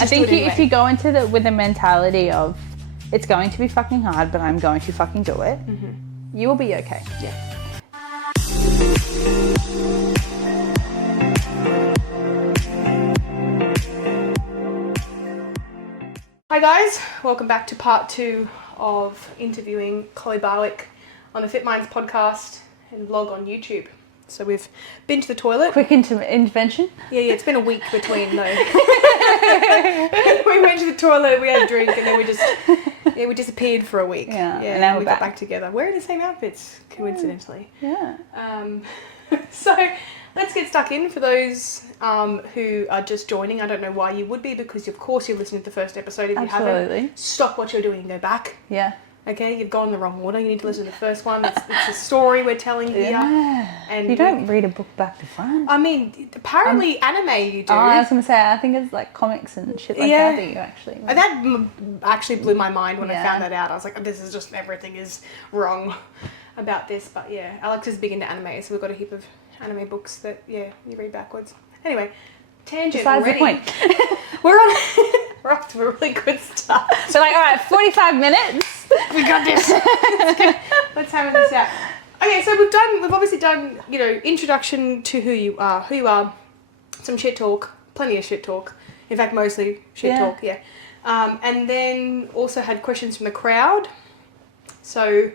I think if you go into it with the mentality of it's going to be fucking hard, but I'm going to fucking do it, you will be okay. Yeah. Hi guys, welcome back to part 2 of interviewing Chloe Barwick on the Fit Minds podcast and vlog on YouTube. So we've been to the toilet. Quick intervention? Yeah, it's been a week between though. We went to the toilet, we had a drink, and then we disappeared for a week. Yeah, and now we we're got back. back together. Wearing the same outfits, coincidentally. Yeah. So let's get stuck in. For those who are just joining, I don't know why you would be, because of course you've listened to the first episode. If you haven't, stop what you're doing and go back. Yeah. Okay, you've gone in the wrong order. You need to listen to the first one. It's a story we're telling here. Yeah. And you don't read a book back to front. I mean, apparently anime you do. Oh, I was going to say, I think it's like comics and shit like that you actually... Like. That actually blew my mind when I found that out. I was like, this is just, everything is wrong about this. But yeah, Alex is big into anime, so we've got a heap of anime books that, you read backwards. Anyway, tangent Besides already. the point. We're off to a really good start. So like, all right, 45 minutes. We got this. Let's hammer this out. Okay, so we've obviously done, introduction to who you are, some shit talk, plenty of shit talk. In fact, mostly shit talk, and then also had questions from the crowd. So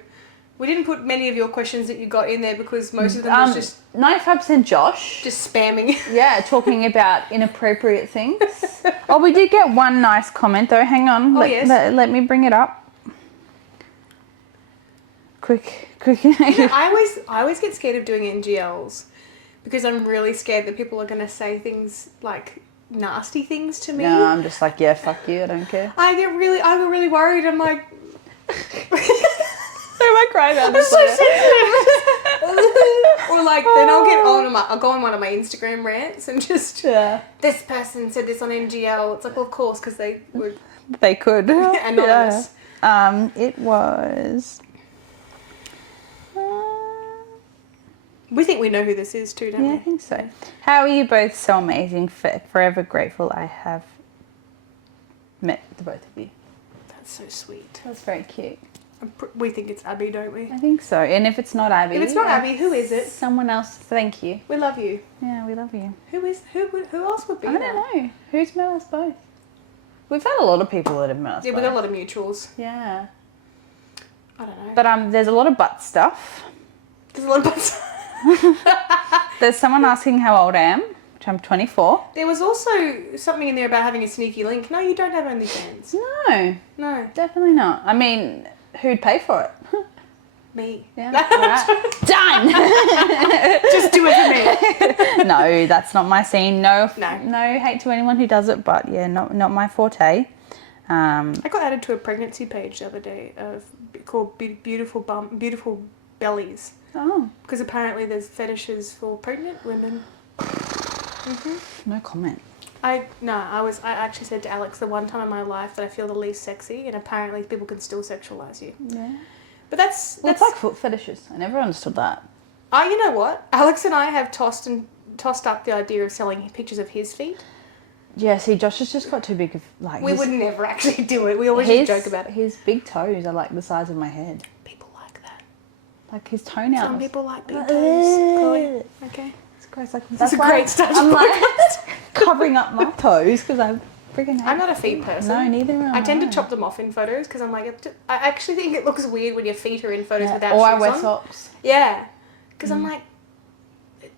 we didn't put many of your questions that you got in there because most of them was just 95% Josh. Just spamming. Yeah, talking about inappropriate things. Oh, we did get one nice comment though. Hang on. Let me bring it up. Quick. I always get scared of doing NGLs because I'm really scared that people are going to say things like nasty things to me. No, I'm just like, yeah, fuck you, I don't care. I get really worried. I'm like... I might cry about this. I'm so sensitive. Or like, then I'll go on one of my Instagram rants and just... This person said this on NGL. It's like, well, of course, because they would... They could. Anonymous. Yeah. It was... We think we know who this is too, don't we? Yeah, I think so. How are you both so amazing? Forever grateful I have met the both of you. That's so sweet. That's very cute. We think it's Abby, don't we? I think so. And if it's not Abby... If it's not Abby, who is it? Someone else. Thank you. We love you. Yeah, we love you. Who else would be I don't know. Who's met us both? We've had a lot of people that have met us both. Yeah, we've got a lot of mutuals. Yeah. I don't know. But there's a lot of butt stuff. There's a lot of butt stuff. There's someone asking how old I am, which I'm 24. There was also something in there about having a sneaky link. No, you don't have OnlyFans. No, definitely not. I mean, who'd pay for it? Me. Yeah. All right. Done. Just do it for me. No, that's not my scene. No hate to anyone who does it, but yeah, not my forte. I got added to a pregnancy page the other day called Beautiful Bellies. Oh. Because apparently there's fetishes for pregnant women. No comment. I actually said to Alex the one time in my life that I feel the least sexy, and apparently people can still sexualize you. Yeah. But that's it's like foot fetishes. I never understood that. You know what? Alex and I have tossed up the idea of selling pictures of his feet. Yeah, see, Josh has just got too big of we would never actually do it. We always just joke about it. His big toes are like the size of my head. People like that. Like his toenails. Some people like big toes. Chloe. Okay. It's gross. Like, that's a great start. I'm like covering up my toes because I'm freaking. I'm not a feet person. No, neither am I. I tend to chop them off in photos because I'm like, I actually think it looks weird when your feet are in photos without shoes on. Or I wear socks. Yeah, because I'm like,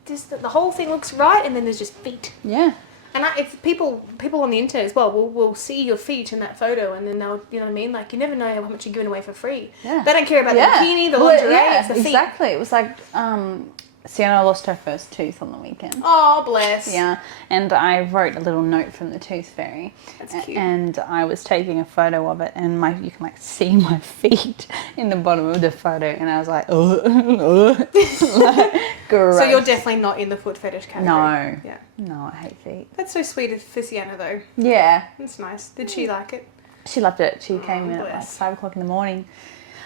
the whole thing looks right, and then there's just feet. Yeah. And if people on the internet as well will see your feet in that photo, and then they'll, you know what I mean? Like, you never know how much you're giving away for free. Yeah. They don't care about the bikini, the lingerie, it's the feet. Exactly. It was like, Sienna lost her first tooth on the weekend. Oh, bless. Yeah, and I wrote a little note from the tooth fairy. That's cute. And I was taking a photo of it, and you can like see my feet in the bottom of the photo, and I was like, like, gross. So you're definitely not in the foot fetish category. No. Yeah. No, I hate feet. That's so sweet for Sienna though. Yeah. That's nice. Did she like it? She loved it. She came in at like bless. 5 o'clock in the morning.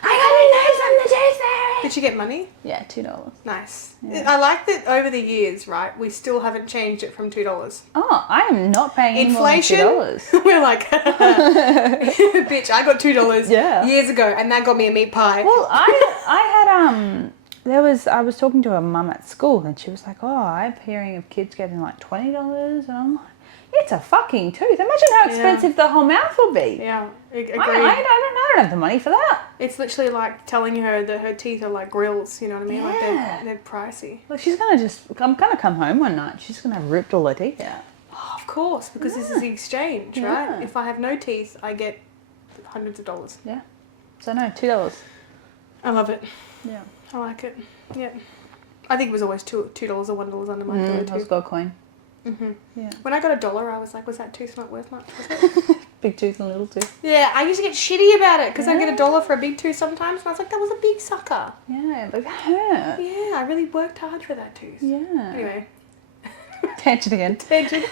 I got a nose on the tooth fairy. Did you get money? Yeah, $2. Nice. Yeah. I like that over the years, right, we still haven't changed it from $2. Oh, I am not paying any Inflation, more than $2. we're like, bitch, I got $2 years ago, and that got me a meat pie. Well, I had I was talking to a mum at school, and she was like, "Oh, I'm hearing of kids getting like $20," and I'm like, "It's a fucking tooth. Imagine how expensive the whole mouth will be." Yeah, agreed. I don't have the money for that. It's literally like telling her that her teeth are like grills. You know what I mean? Yeah. Like they're pricey. Like I'm gonna come home one night. She's gonna have ripped all her teeth out. Oh, of course, because this is the exchange, right? If I have no teeth, I get hundreds of dollars. Yeah. So no, $2. I love it. Yeah. I like it. Yeah. I think it was always $2 or $1 under my pillow That was too. gold coin. Mm-hmm. Yeah. When I got $1, I was like, was that tooth not worth much? Was it? Big tooth and little tooth. Yeah, I used to get shitty about it because I'd get $1 for a big tooth sometimes, and I was like, that was a big sucker. Yeah, but that hurt. Yeah, I really worked hard for that tooth. Yeah. Anyway. Tangent again. Tangent.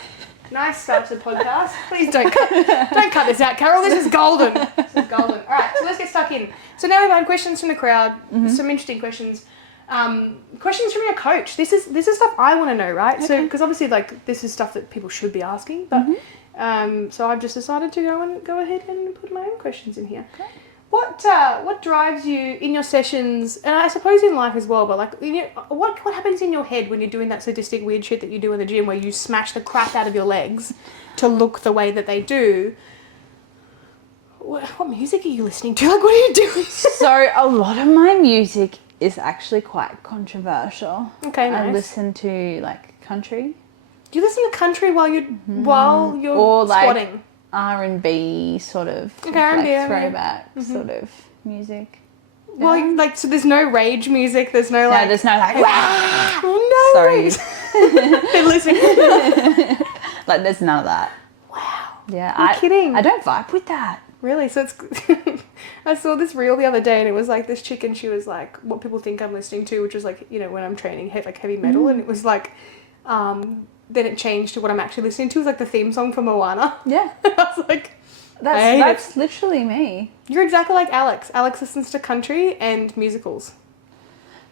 Nice start to the podcast. Please don't cut this out, Carol. This is golden. This is golden. All right, so let's get stuck in. So now we've had questions from the crowd. Some interesting questions. Questions from your coach. This is stuff I want to know, right? Okay. So because obviously like this is stuff that people should be asking, but so I've just decided to go ahead and put my own questions in here. Okay. What drives you in your sessions, and I suppose in life as well, but like what happens in your head when you're doing that sadistic weird shit that you do in the gym where you smash the crap out of your legs to look the way that they do? What music are you listening to? Like, what are you doing? So a lot of my music is actually quite controversial. Okay, nice. I listen to like country. Do you listen to country while you're or squatting? Like R&B sort of R&B, throwback sort of music. Well, like, so there's no rage music. There's no like. No, there's no like. Wah! Oh, no. Sorry. They're listening. Like, there's none of that. Wow. Yeah, You're kidding. I don't vibe with that. Really? So it's. I saw this reel the other day, and it was like this chick, and she was like, "What people think I'm listening to," which was like, when I'm training, like heavy metal, and it was like, then it changed to what I'm actually listening to. It was like the theme song for Moana. Yeah. I was like, that's literally me. You're exactly like Alex. Alex listens to country and musicals.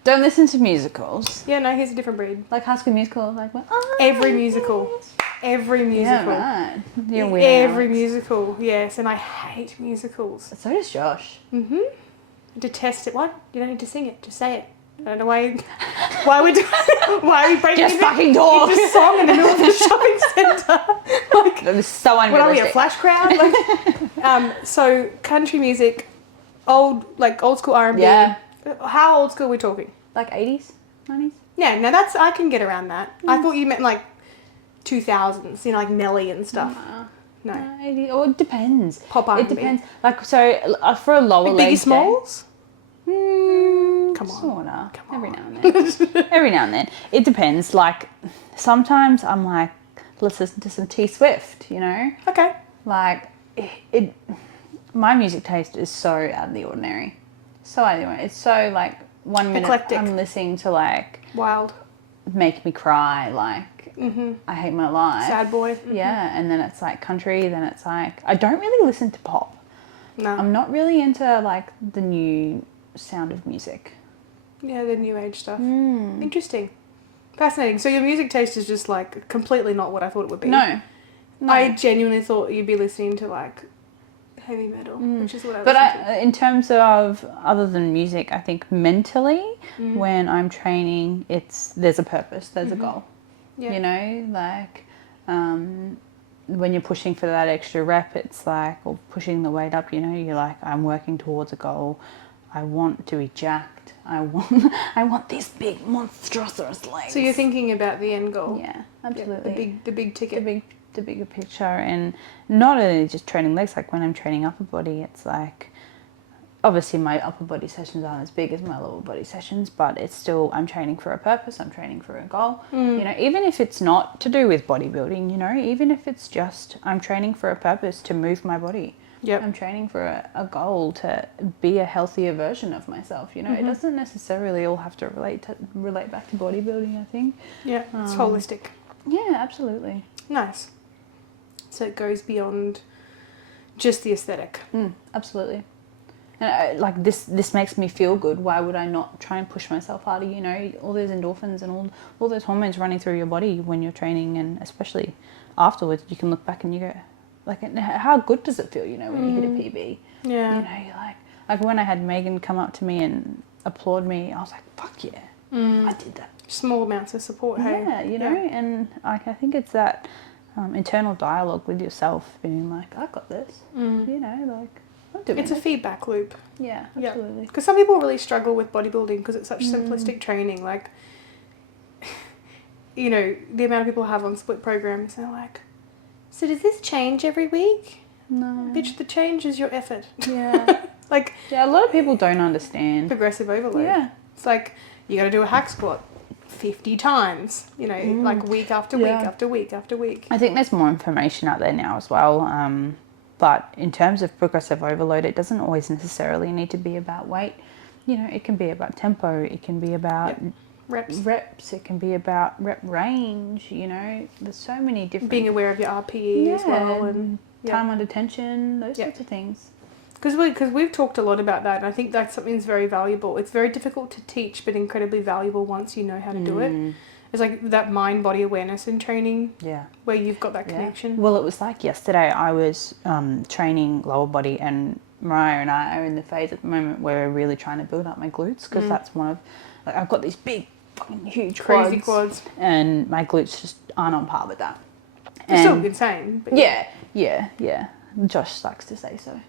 Don't listen to musicals. Yeah, no, he's a different breed. Like High School Musical, like what? Every musical. Yeah, right. You're weird. Every musical, yes, and I hate musicals. So does Josh. I detest it. What? You don't need to sing it. Just say it. I don't know why. Why are we breaking just fucking talk. into song in the middle of the shopping centre? Like, that was so unrealistic. What are we, a flash crowd? Like, so country music, old school R&B. Yeah. How old school are we talking? Like 80s, 90s. Yeah, no, I can get around that. I thought you meant like 2000s, like Nelly and stuff. No. 80s, or it depends. Pop R&B. It depends. Like, so for a lower like leg Biggie Smalls? Come on. Sorta. Every now and then. Every now and then. It depends. Like, sometimes I'm like, let's listen to some T Swift, Okay. Like, my music taste is so out of the ordinary. So out of the ordinary. It's so, like, 1 minute eclectic. I'm listening to, like... Wild. Make me cry, like... I hate my life. Sad boy. Yeah, and then it's like country, then it's like... I don't really listen to pop. No. I'm not really into, like, the new sound of music. Yeah, the new age stuff. Interesting. Fascinating. So your music taste is just, like, completely not what I thought it would be. No. I genuinely thought you'd be listening to, like, heavy metal, which is what I But listen to. in terms of other than music, I think mentally, when I'm training, there's a purpose, there's a goal. Yeah. Like when you're pushing for that extra rep, it's like, or pushing the weight up, you're like, I'm working towards a goal. I want to be jacked. I want these big monstrous legs. So you're thinking about the end goal. Yeah, absolutely. Yeah, the big ticket. The bigger picture, and not only just training legs, like when I'm training upper body, it's like, obviously my upper body sessions aren't as big as my lower body sessions, but it's still, I'm training for a purpose, I'm training for a goal. Even if it's not to do with bodybuilding, even if it's just, I'm training for a purpose to move my body. Yep. I'm training for a goal to be a healthier version of myself. It doesn't necessarily all have to relate back to bodybuilding, I think. Yeah, it's holistic. Yeah, absolutely. Nice. So it goes beyond just the aesthetic. Absolutely. And like this makes me feel good. Why would I not try and push myself harder? You know, all those endorphins and all those hormones running through your body when you're training, and especially afterwards, you can look back and you go, like, how good does it feel? You know, when you hit a PB. Yeah. You know, you're like when I had Megan come up to me and applaud me, I was like, fuck yeah, I did that. Small amounts of support. Hey. Yeah, you know, and like I think it's that internal dialogue with yourself, being like, I got this. You know, like I'm doing It's a feedback loop. Yeah, absolutely. Because some people really struggle with bodybuilding because it's such simplistic training. Like, you know, the amount of people I have on split programs, they're like, so does this change every week? No. Bitch, the change is your effort. Yeah. Like, Yeah, a lot of people don't understand. progressive overload. Yeah. It's like, you got to do a hack squat 50 times, you know, like week after week after week after week. I think there's more information out there now as well. But in terms of progressive overload, it doesn't always necessarily need to be about weight. You know, it can be about tempo. It can be about reps. It can be about rep range. You know, there's so many different. Being aware of your RPE as well, and time under tension, those sorts of things. Because we've talked a lot about that, and I think that's something that's very valuable. It's very difficult to teach, but incredibly valuable once you know how to do it. It's like that mind-body awareness in training, where you've got that connection. Well, it was like yesterday I was training lower body, and Mariah and I are in the phase at the moment where we're really trying to build up my glutes, because that's one of, like, I've got these big, fucking huge crazy quads, and my glutes just aren't on par with that. They're still insane. But yeah. Josh likes to say so.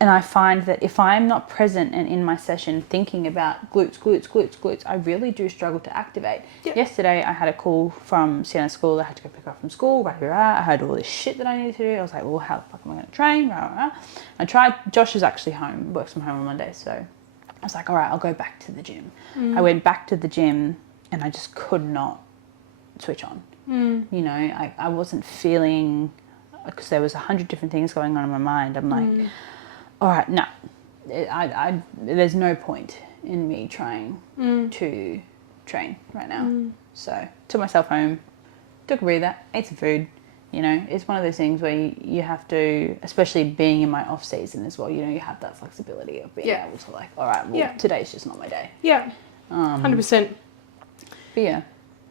And I find that if I'm not present and in my session thinking about glutes, I really do struggle to activate. Yep. Yesterday I had a call from Sienna school. I had to go pick her up from school. I had all this shit that I needed to do. I was like, well, how the fuck am I going to train? I tried. Josh is actually home, works from home on Monday. So I was like, all right, I'll go back to the gym. I went back to the gym and I just could not switch on. You know, I wasn't feeling, because there was 100 different things going on in my mind. I'm like, all right, no, there's no point in me trying to train right now. So took myself home, took a breather, ate some food. You know, it's one of those things where you have to, especially being in my off season as well, you know, you have that flexibility of being able to, like, all right, well, today's just not my day. Yeah, 100%. But yeah.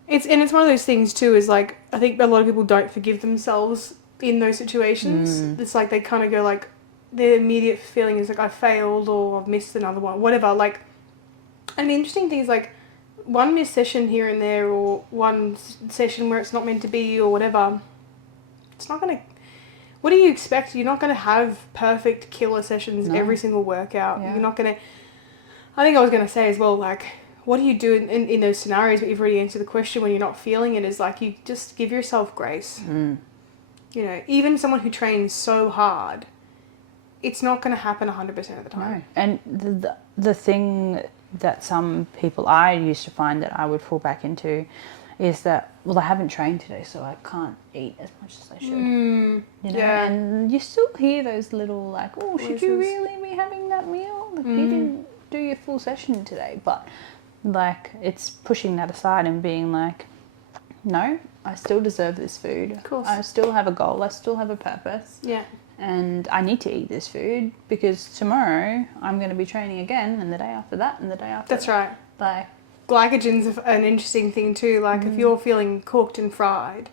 It's one of those things too, is like, I think a lot of people don't forgive themselves in those situations. It's like they kind of go like, the immediate feeling is like, I failed or I've missed another one, whatever. Like, and the interesting thing is, like, one missed session here and there, or one session where it's not meant to be, or whatever, it's not going to, what do you expect? You're not going to have perfect killer sessions every single workout. You're not going to, I think I was going to say as well, like, what do you do in those scenarios, but you've already answered the question, when you're not feeling it, is like, you just give yourself grace. You know, even someone who trains so hard, it's not going to happen 100% of the time. No. And the thing that some people, I used to find that I would fall back into, is that, well, I haven't trained today, so I can't eat as much as I should. You know, and you still hear those little, like, oh, should you really be having that meal? Like, you didn't do your full session today. But, like, it's pushing that aside and being like, no, I still deserve this food. Of course. I still have a goal. I still have a purpose. Yeah. And I need to eat this food, because tomorrow I'm going to be training again, and the day after that, and the day after That's right. Like, glycogen's an interesting thing too. Like, if you're feeling cooked and fried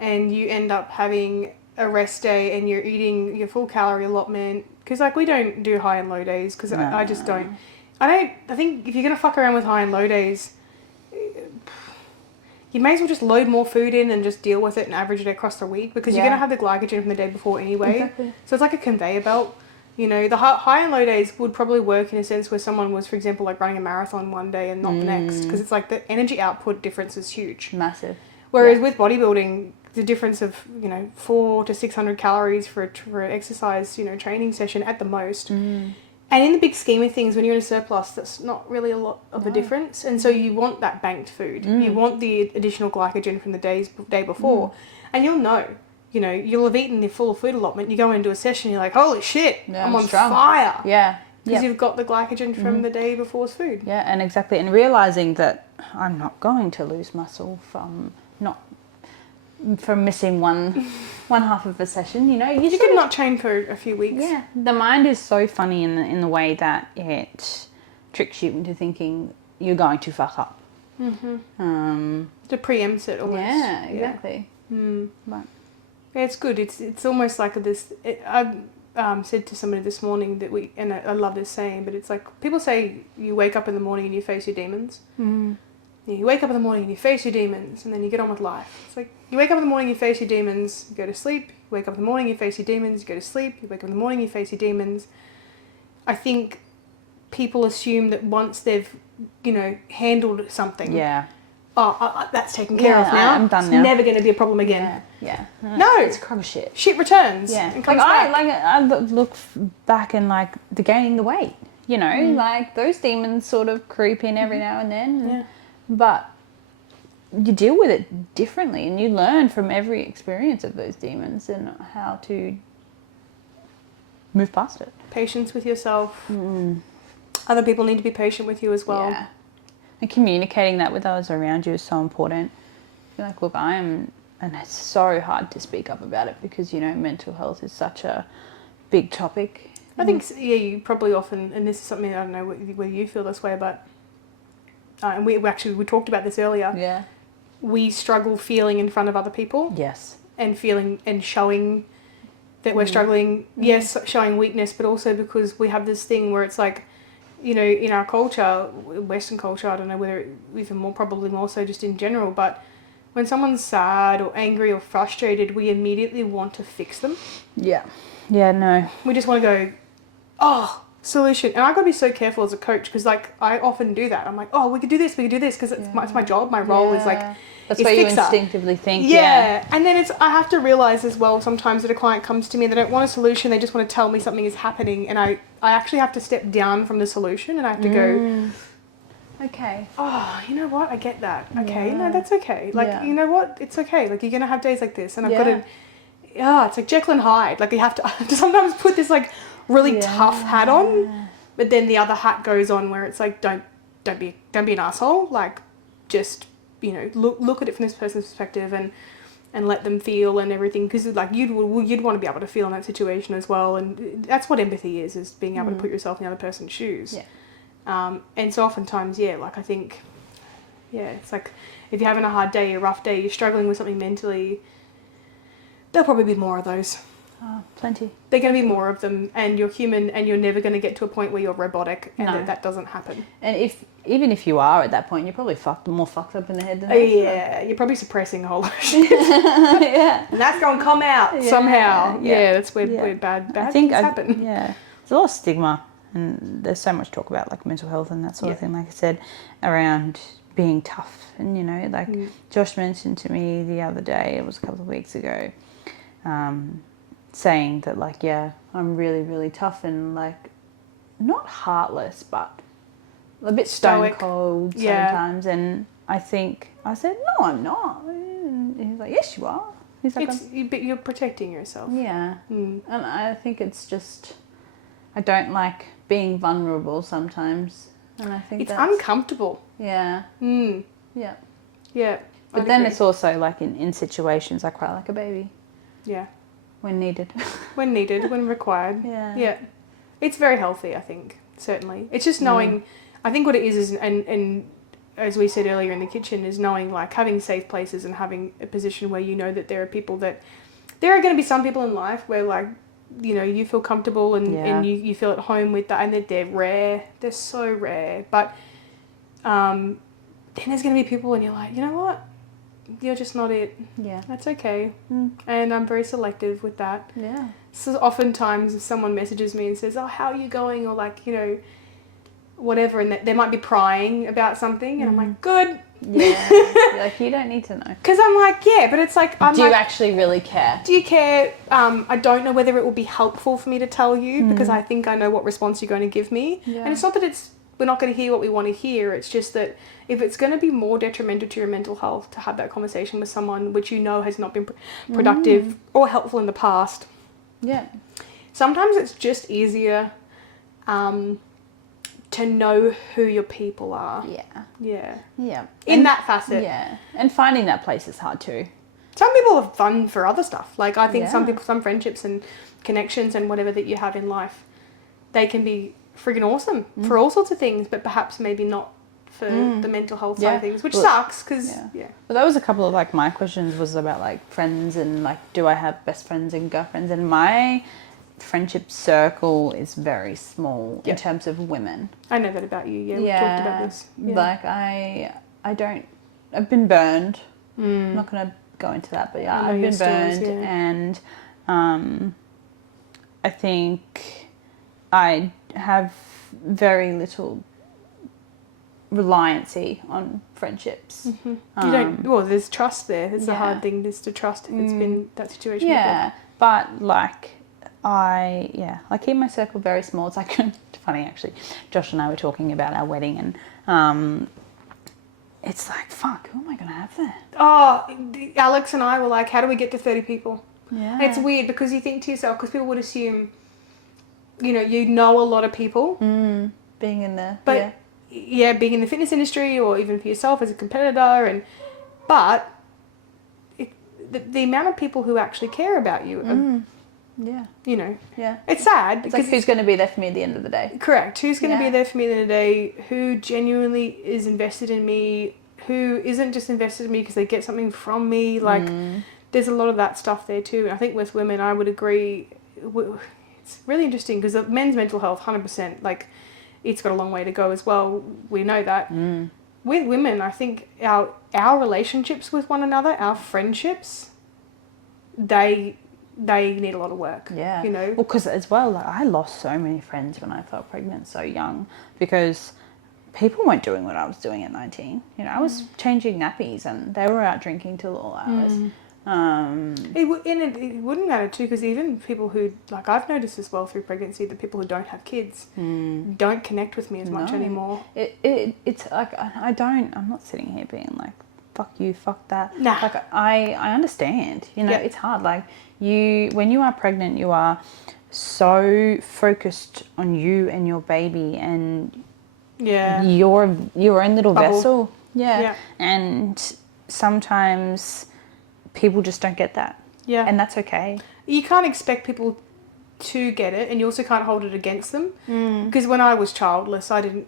and you end up having a rest day and you're eating your full calorie allotment, because, like, we don't do high and low days, because I just don't. I think if you're going to fuck around with high and low days, you may as well just load more food in and just deal with it and average it across the week, because you're going to have the glycogen from the day before anyway. Exactly. So it's like a conveyor belt. You know, the high and low days would probably work in a sense where someone was, for example, like running a marathon one day and not the next, because it's like the energy output difference is huge. Massive. Whereas with bodybuilding, the difference of, you know, 400 to 600 calories for an exercise, you know, training session at the most. And in the big scheme of things, when you're in a surplus, that's not really a lot of a difference. And so you want that banked food. You want the additional glycogen from the day before. And you'll know, you know, you'll have eaten the full food allotment. You go into a session, you're like, holy shit, I'm on fire. Yeah. Because you've got the glycogen from the day before's food. Yeah, and exactly. And realising that I'm not going to lose muscle from missing one one half of a session, you know. You could not train for a few weeks. Yeah. The mind is so funny in the way that it tricks you into thinking you're going to fuck up. To preempt it almost. Yeah, exactly. But yeah, it's good. It's almost like this. I said to somebody this morning that and I love this saying, but it's like people say you wake up in the morning and you face your demons. Yeah, you wake up in the morning and you face your demons, and then you get on with life. It's like you wake up in the morning, you face your demons, you go to sleep. You wake up in the morning, you face your demons, you go to sleep. You wake up in the morning, you face your demons. I think people assume that once they've, handled something, that's taken care of now. I'm done it's now. never going to be a problem again. Yeah. No, it's a crock of shit. Shit returns. Yeah, and comes back. I look back and like the gaining the weight. You know, like those demons sort of creep in every now and then. Yeah. But you deal with it differently, and you learn from every experience of those demons and how to move past it. Patience with yourself. Other people need to be patient with you as well. Yeah. And communicating that with those around you is so important. You're like, look, and it's so hard to speak up about it because, mental health is such a big topic. I think, you probably often, and this is something I don't know whether you feel this way, but, and we talked about this earlier. Yeah. We struggle feeling in front of other people. Yes. And feeling and showing that we're struggling. Yes, showing weakness, but also because we have this thing where it's like, in our culture, Western culture, I don't know whether even more, probably more so just in general, but when someone's sad or angry or frustrated, we immediately want to fix them. Yeah. Yeah, no. We just want to go, solution. And I've got to be so careful as a coach because, I often do that. I'm like, we could do this because it's my job. My role is that's why you instinctively think. Yeah. And then I have to realize as well sometimes that a client comes to me, they don't want a solution, they just want to tell me something is happening, and I actually have to step down from the solution and I have to go, okay. Oh, you know what? I get that. Okay, no, that's okay. You know what? It's okay. You're going to have days like this, and I've got to, it's like Jekyll and Hyde. You have to sometimes put this really tough hat on, but then the other hat goes on where it's like, don't be an asshole. Just, look at it from this person's perspective and let them feel and everything, because you'd want to be able to feel in that situation as well, and that's what empathy is being able to put yourself in the other person's shoes. And so oftentimes, I think, it's like if you're having a hard day, a rough day, you're struggling with something mentally, there'll probably be more of those. Oh, plenty. They're going to be more of them, and you're human, and you're never going to get to a point where you're robotic, and that doesn't happen. And even if you are at that point, you're probably more fucked up in the head than you're probably suppressing a whole lot of shit. And that's going to come out somehow. Yeah, that's where bad things happen. There's a lot of stigma, and there's so much talk about mental health and that sort of thing, like I said, around being tough. And Josh mentioned to me the other day, it was a couple of weeks ago, saying that I'm really, really tough and not heartless, but a bit stone cold sometimes. And I said, no, I'm not. And he's like, yes, you are. He's like, but you're protecting yourself. Yeah. And I think it's just, I don't like being vulnerable sometimes. And I think it's uncomfortable. Yeah. Yeah. Yeah. But then it's also in situations I cry like a baby. Yeah. When needed. When needed, when required. Yeah. It's very healthy, I think, certainly. It's just knowing, I think what it is and as we said earlier in the kitchen, is knowing having safe places and having a position where that there are people there are going to be some people in life where you feel comfortable and you feel at home with that, and they're rare. They're so rare. But then there's going to be people and you're like, you know what? You're just not it. Yeah. That's okay. And I'm very selective with that. Yeah. So oftentimes if someone messages me and says, oh, how are you going? Or whatever, and they might be prying about something, and I'm like, good. Yeah. You're you don't need to know. Because I'm like, but it's do you actually really care? Do you care? I don't know whether it will be helpful for me to tell you, because I think I know what response you're going to give me. Yeah. And it's not that we're not going to hear what we want to hear. It's just that if it's going to be more detrimental to your mental health to have that conversation with someone which has not been productive or helpful in the past. Yeah. Sometimes it's just easier to know who your people are. Yeah. Yeah. Yeah. In that facet. Yeah. And finding that place is hard too. some people are fun for other stuff. Like, I think Yeah. some friendships and connections and whatever that you have in life, they can be friggin' awesome for all sorts of things, but perhaps maybe not for the mental health side of things, which sucks because, Well, that was a couple of like my questions was about like friends and like, do I have best friends and girlfriends? And my friendship circle is very small in terms of women. I know that about you. Yeah, we've talked about this. Yeah. Like I've been burned. I'm not going to go into that, but yeah, I've been burned, and I think I have very little reliancy on friendsps. You don't. Well, there's trust there. It's a hard thing just to trust if it's been that situation. Yeah, but like I keep my circle very small. It's like funny actually. Josh and I were talking about our wedding, and it's like, fuck, who am I gonna have there? Oh, Alex and I were like, how do we get to 30 people? Yeah, And it's weird because you think to yourself, because people would assume, you know a lot of people, being in the being in the fitness industry or even for yourself as a competitor, but the amount of people who actually care about you, it's sad. It's like, who's going to be there for me at the end of the day? Correct. Who's going to be there for me at the end of the day? Who genuinely is invested in me? Who isn't just invested in me because they get something from me? Like, there's a lot of that stuff there too. And I think with women, I would agree. It's really interesting because men's mental health, 100%, like, it's got a long way to go as well. We know that. With women, I think our relationships with one another, our friendships, they need a lot of work. Yeah. Well, because as well, like, I lost so many friends when I felt pregnant so young because people weren't doing what I was doing at 19. I was changing nappies and they were out drinking till all hours. It wouldn't matter too, because even people who, like, I've noticed as well through pregnancy, that people who don't have kids don't connect with me as much anymore. It's like, I'm not sitting here being like, fuck you, fuck that. Nah. Like, I understand, it's hard. Like, when you are pregnant, you are so focused on you and your baby and your own little Bubble. vessel. Yeah. And sometimes people just don't get that. Yeah. And that's okay. You can't expect people to get it, and you also can't hold it against them. Because when I was childless, I didn't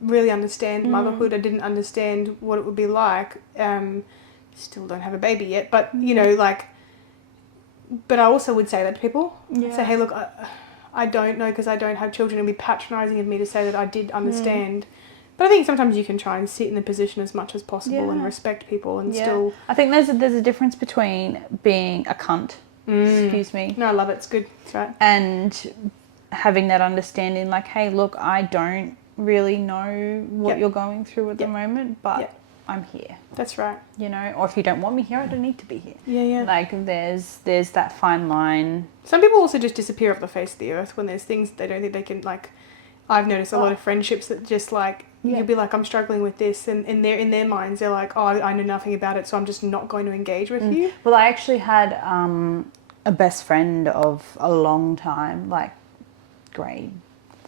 really understand motherhood. I didn't understand what it would be like. Still don't have a baby yet, but, but I also would say that to people. Yeah. Say, hey, look, I don't know because I don't have children. It would be patronising of me to say that I did understand. But I think sometimes you can try and sit in the position as much as possible and respect people and still... I think there's a difference between being a cunt, excuse me. No, I love it. It's good. That's right. And having that understanding, like, hey, look, I don't really know what you're going through at the moment, but I'm here. That's right. Or if you don't want me here, I don't need to be here. Yeah. Like, there's that fine line. Some people also just disappear off the face of the earth when there's things they don't think they can, like... I've noticed a lot of friendships that just, like, you'll be like, I'm struggling with this, and in their minds, they're like, oh, I know nothing about it, so I'm just not going to engage with you. Well, I actually had a best friend of a long time, like grade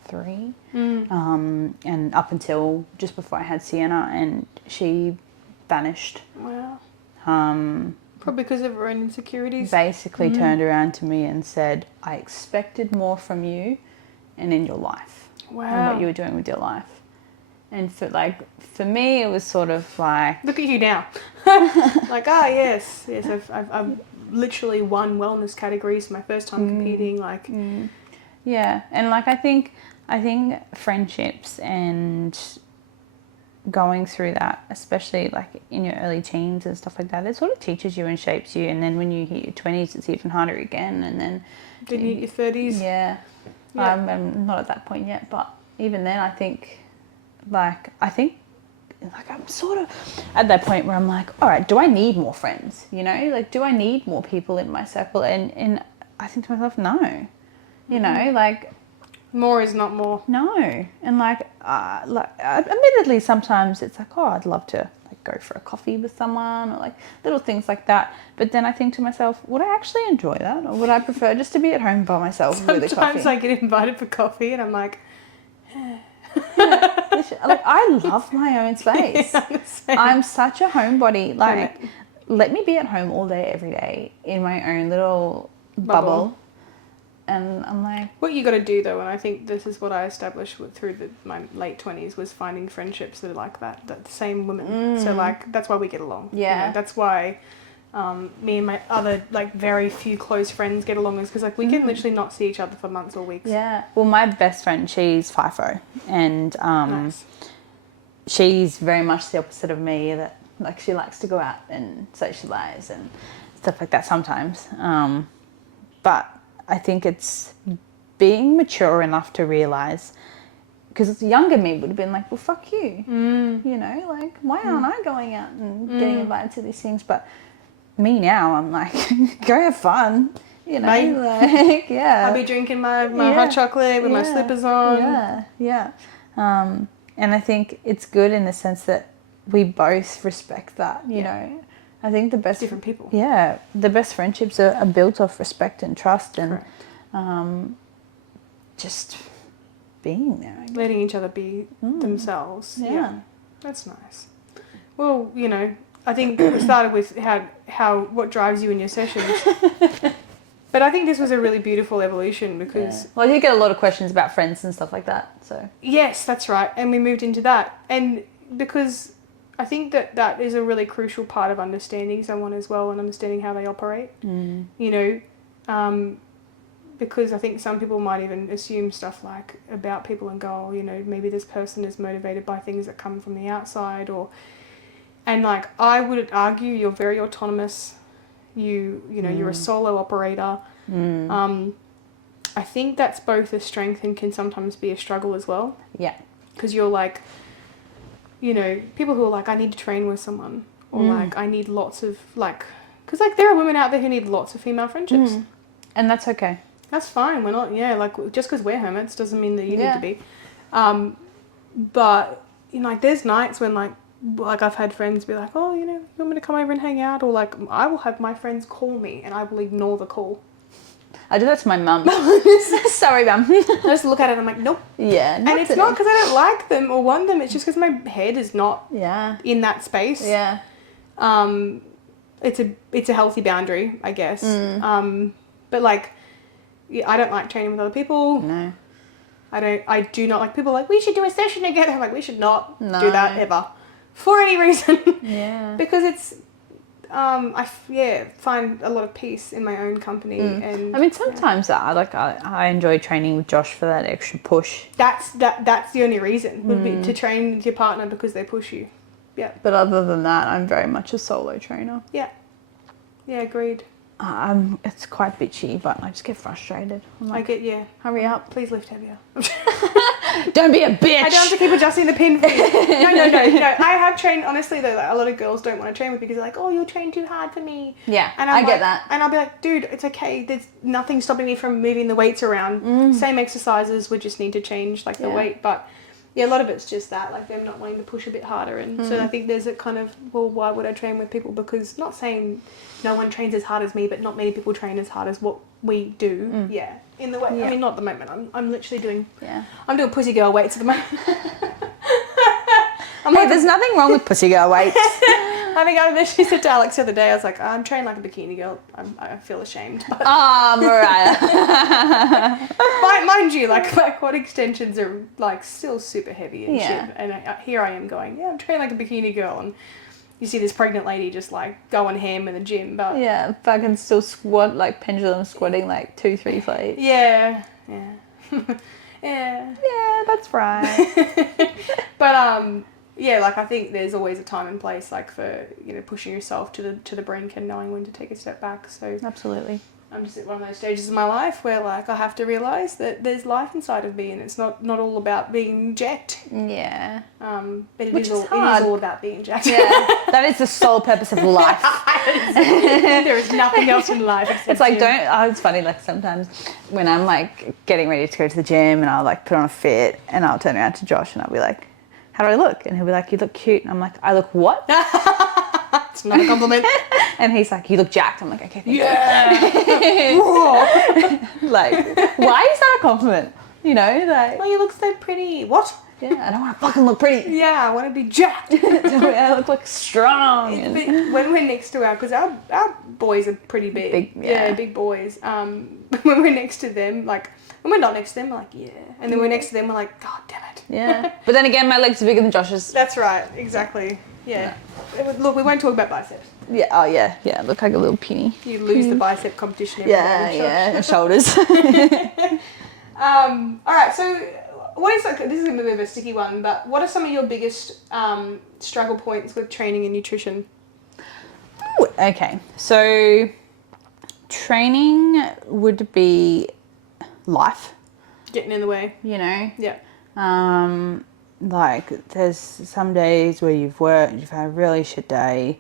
3, and up until just before I had Sienna, and she vanished. Wow. Probably because of her own insecurities. Basically turned around to me and said, I expected more from you and in your life. Wow. And what you were doing with your life. And for me, it was sort of like... Look at you now. Like, yes, I've literally won wellness categories my first time competing, like... Yeah, and like, I think friendships and going through that, especially like in your early teens and stuff like that, it sort of teaches you and shapes you, and then when you hit your 20s, it's even harder again, and then... Then you hit your 30s. Yeah. I'm not at that point yet, but even then, I think I'm sort of at that point where I'm like, all right, do I need more friends? Like, do I need more people in my circle? And I think to myself, no. Like, more is not more. No, and admittedly, sometimes it's like, oh, I'd love to go for a coffee with someone, or like little things like that. But then I think to myself, would I actually enjoy that, or would I prefer just to be at home by myself with a coffee? Sometimes I get invited for coffee and I'm like, like, I love my own space. I'm such a homebody. Like let me be at home all day, every day in my own little bubble. And I'm like... What you got to do, though, and I think this is what I established through my late 20s, was finding friendships that are like that the same women. So, like, that's why we get along. Yeah. You know, that's why me and my other, like, very few close friends get along, is because, like, we can literally not see each other for months or weeks. Yeah. Well, my best friend, she's FIFO. And Nice. she's very much the opposite of me, that, like, she likes to go out and socialise and stuff like that sometimes. But I think it's being mature enough to realise, because younger me would have been like, well, fuck you. You know, like, why aren't I going out and getting invited to these things? But me now, I'm like, go have fun. You know, like, yeah. I'll be drinking my hot chocolate with my slippers on. Yeah. And I think it's good in the sense that we both respect that, you know. I think the best... Different people. Yeah. The best friendships are built off respect and trust and just being there. I guess. Letting each other be themselves. Yeah. That's nice. Well, you know, I think we started with how what drives you in your sessions. But I think this was a really beautiful evolution because... Yeah. Well, you get a lot of questions about friends and stuff like that, so... Yes, that's right. And we moved into that. And because I think that is a really crucial part of understanding someone as well and understanding how they operate. You know, because I think some people might even assume stuff like about people and go, oh, you know, maybe this person is motivated by things that come from the outside and like, I would argue you're very autonomous. You know, you're a solo operator. I think that's both a strength and can sometimes be a struggle as well. Yeah. Because you're like, you know, people who are like, I need to train with someone, or like, I need lots of, like, because like there are women out there who need lots of female friendships. And that's okay. That's fine. We're not, like, just because we're hermits doesn't mean that you need to be. But, you know, like, there's nights when, like I've had friends be like, oh, you know, you want me to come over and hang out? Or like, I will have my friends call me and I will ignore the call. I do that to my mum. Sorry, mum. I just look at it and I'm like, nope. Yeah. And it's not because I don't like them or want them. It's just because my head is not in that space. Yeah. It's a healthy boundary, I guess. But like, I don't like training with other people. No. I do not like people like, we should do a session together. I'm like, we should not do that ever. For any reason. Yeah. Because it's, I find a lot of peace in my own company. And I mean, sometimes I enjoy training with Josh for that extra push. That's the only reason would be to train with your partner because they push you. Yeah. But other than that, I'm very much a solo trainer. Yeah. Yeah, agreed. It's quite bitchy, but I just get frustrated. I'm like, hurry up. Please lift heavier. Don't be a bitch. I don't have to keep adjusting the pin for you. No. I have trained, honestly, though, like, a lot of girls don't want to train with me because they're like, oh, you'll train too hard for me. Yeah, and I get that. And I'll be like, dude, it's okay. There's nothing stopping me from moving the weights around. Same exercises, we just need to change, like, the weight. But, yeah, a lot of it's just that, like, them not wanting to push a bit harder. And so I think there's a kind of, well, why would I train with people? Because not saying no one trains as hard as me, but not many people train as hard as what we do. Yeah. In the way, I mean, not at the moment. I'm literally doing, I'm doing pussy girl weights at the moment. There's nothing wrong with pussy girl weights. I think I literally said to Alex the other day, I was like, I'm trained like a bikini girl. I feel ashamed. But Mariah. mind you, like my quad extensions are like still super heavy and shit. And here I am going, I'm trained like a bikini girl. And you see this pregnant lady just like going ham in the gym. But yeah, fucking still squat, like pendulum squatting like 2-3 plates. Yeah. Yeah, that's right. But yeah, like I think there's always a time and place, like for, you know, pushing yourself to the brink and knowing when to take a step back. So absolutely. I'm just at one of those stages of my life where like I have to realise that there's life inside of me and it's not all about being jacked. Yeah. But it is all about being jacked. Yeah. That is the sole purpose of life. There is nothing else in life except it's like gym. it's funny, like sometimes when I'm like getting ready to go to the gym and I'll like put on a fit and I'll turn around to Josh and I'll be like, how do I look? And he'll be like, you look cute. And I'm like, I look what? It's not a compliment. And he's like, you look jacked. I'm like, okay, thank you. Yeah. Like, why is that a compliment? You know, like... Well, you look so pretty. What? Yeah, I don't want to fucking look pretty. Yeah, I want to be jacked. I look like strong. But when we're next to because our boys are pretty big. Big boys. When we're next to them, like, when we're not next to them, we're like, yeah. And then we're next to them, we're like, God damn it. Yeah. But then again, my legs are bigger than Josh's. That's right, exactly. Yeah. Look, we won't talk about biceps. Yeah, oh yeah, yeah, look like a little penny. You lose the bicep competition every day. And shoulders. Alright, so what is, like, this is a bit of a sticky one, but what are some of your biggest struggle points with training and nutrition? Ooh, okay, so training would be life. Getting in the way. You know? Yeah. Like, there's some days where you've worked, you've had a really shit day,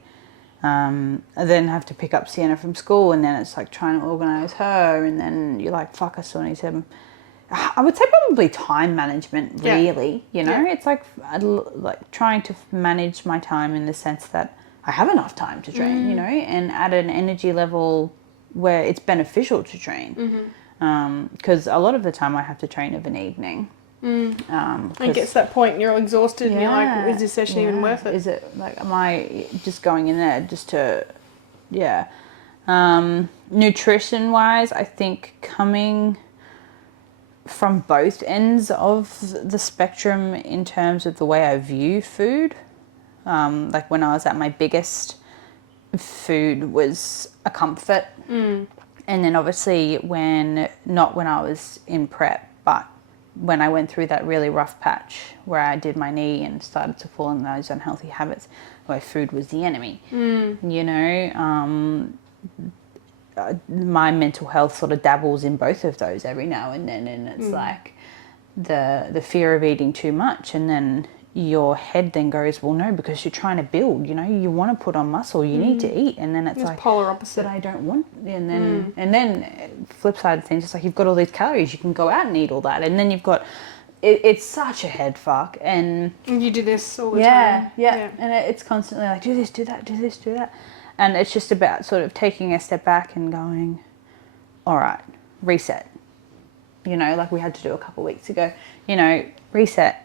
and then have to pick up Sienna from school, and then it's like trying to organise her, and then you're like, fuck, I still need to... I would say probably time management, really, you know? It's like trying to manage my time in the sense that I have enough time to train, you know, and at an energy level where it's beneficial to train. Because a lot of the time I have to train of an evening. And it gets to that point and you're exhausted and you're like, is this session even worth it? Is it, like, am I just going in there just to, nutrition wise, I think coming from both ends of the spectrum in terms of the way I view food. Like, when I was at my biggest, food was a comfort. And then obviously not when I was in prep, but when I went through that really rough patch where I did my knee and started to fall in those unhealthy habits where food was the enemy. You know, my mental health sort of dabbles in both of those every now and then, and it's like the fear of eating too much, and then your head then goes, well, no, because you're trying to build, you know, you want to put on muscle, you need to eat, and then it's like polar opposite. But I don't want, and then flip side of things, it's like you've got all these calories, you can go out and eat all that, and then you've got it's such a head fuck, and you do this all the time. And it's constantly like, do this, do that, do this, do that. And it's just about sort of taking a step back and going, all right, reset. You know, like we had to do a couple of weeks ago. You know, reset.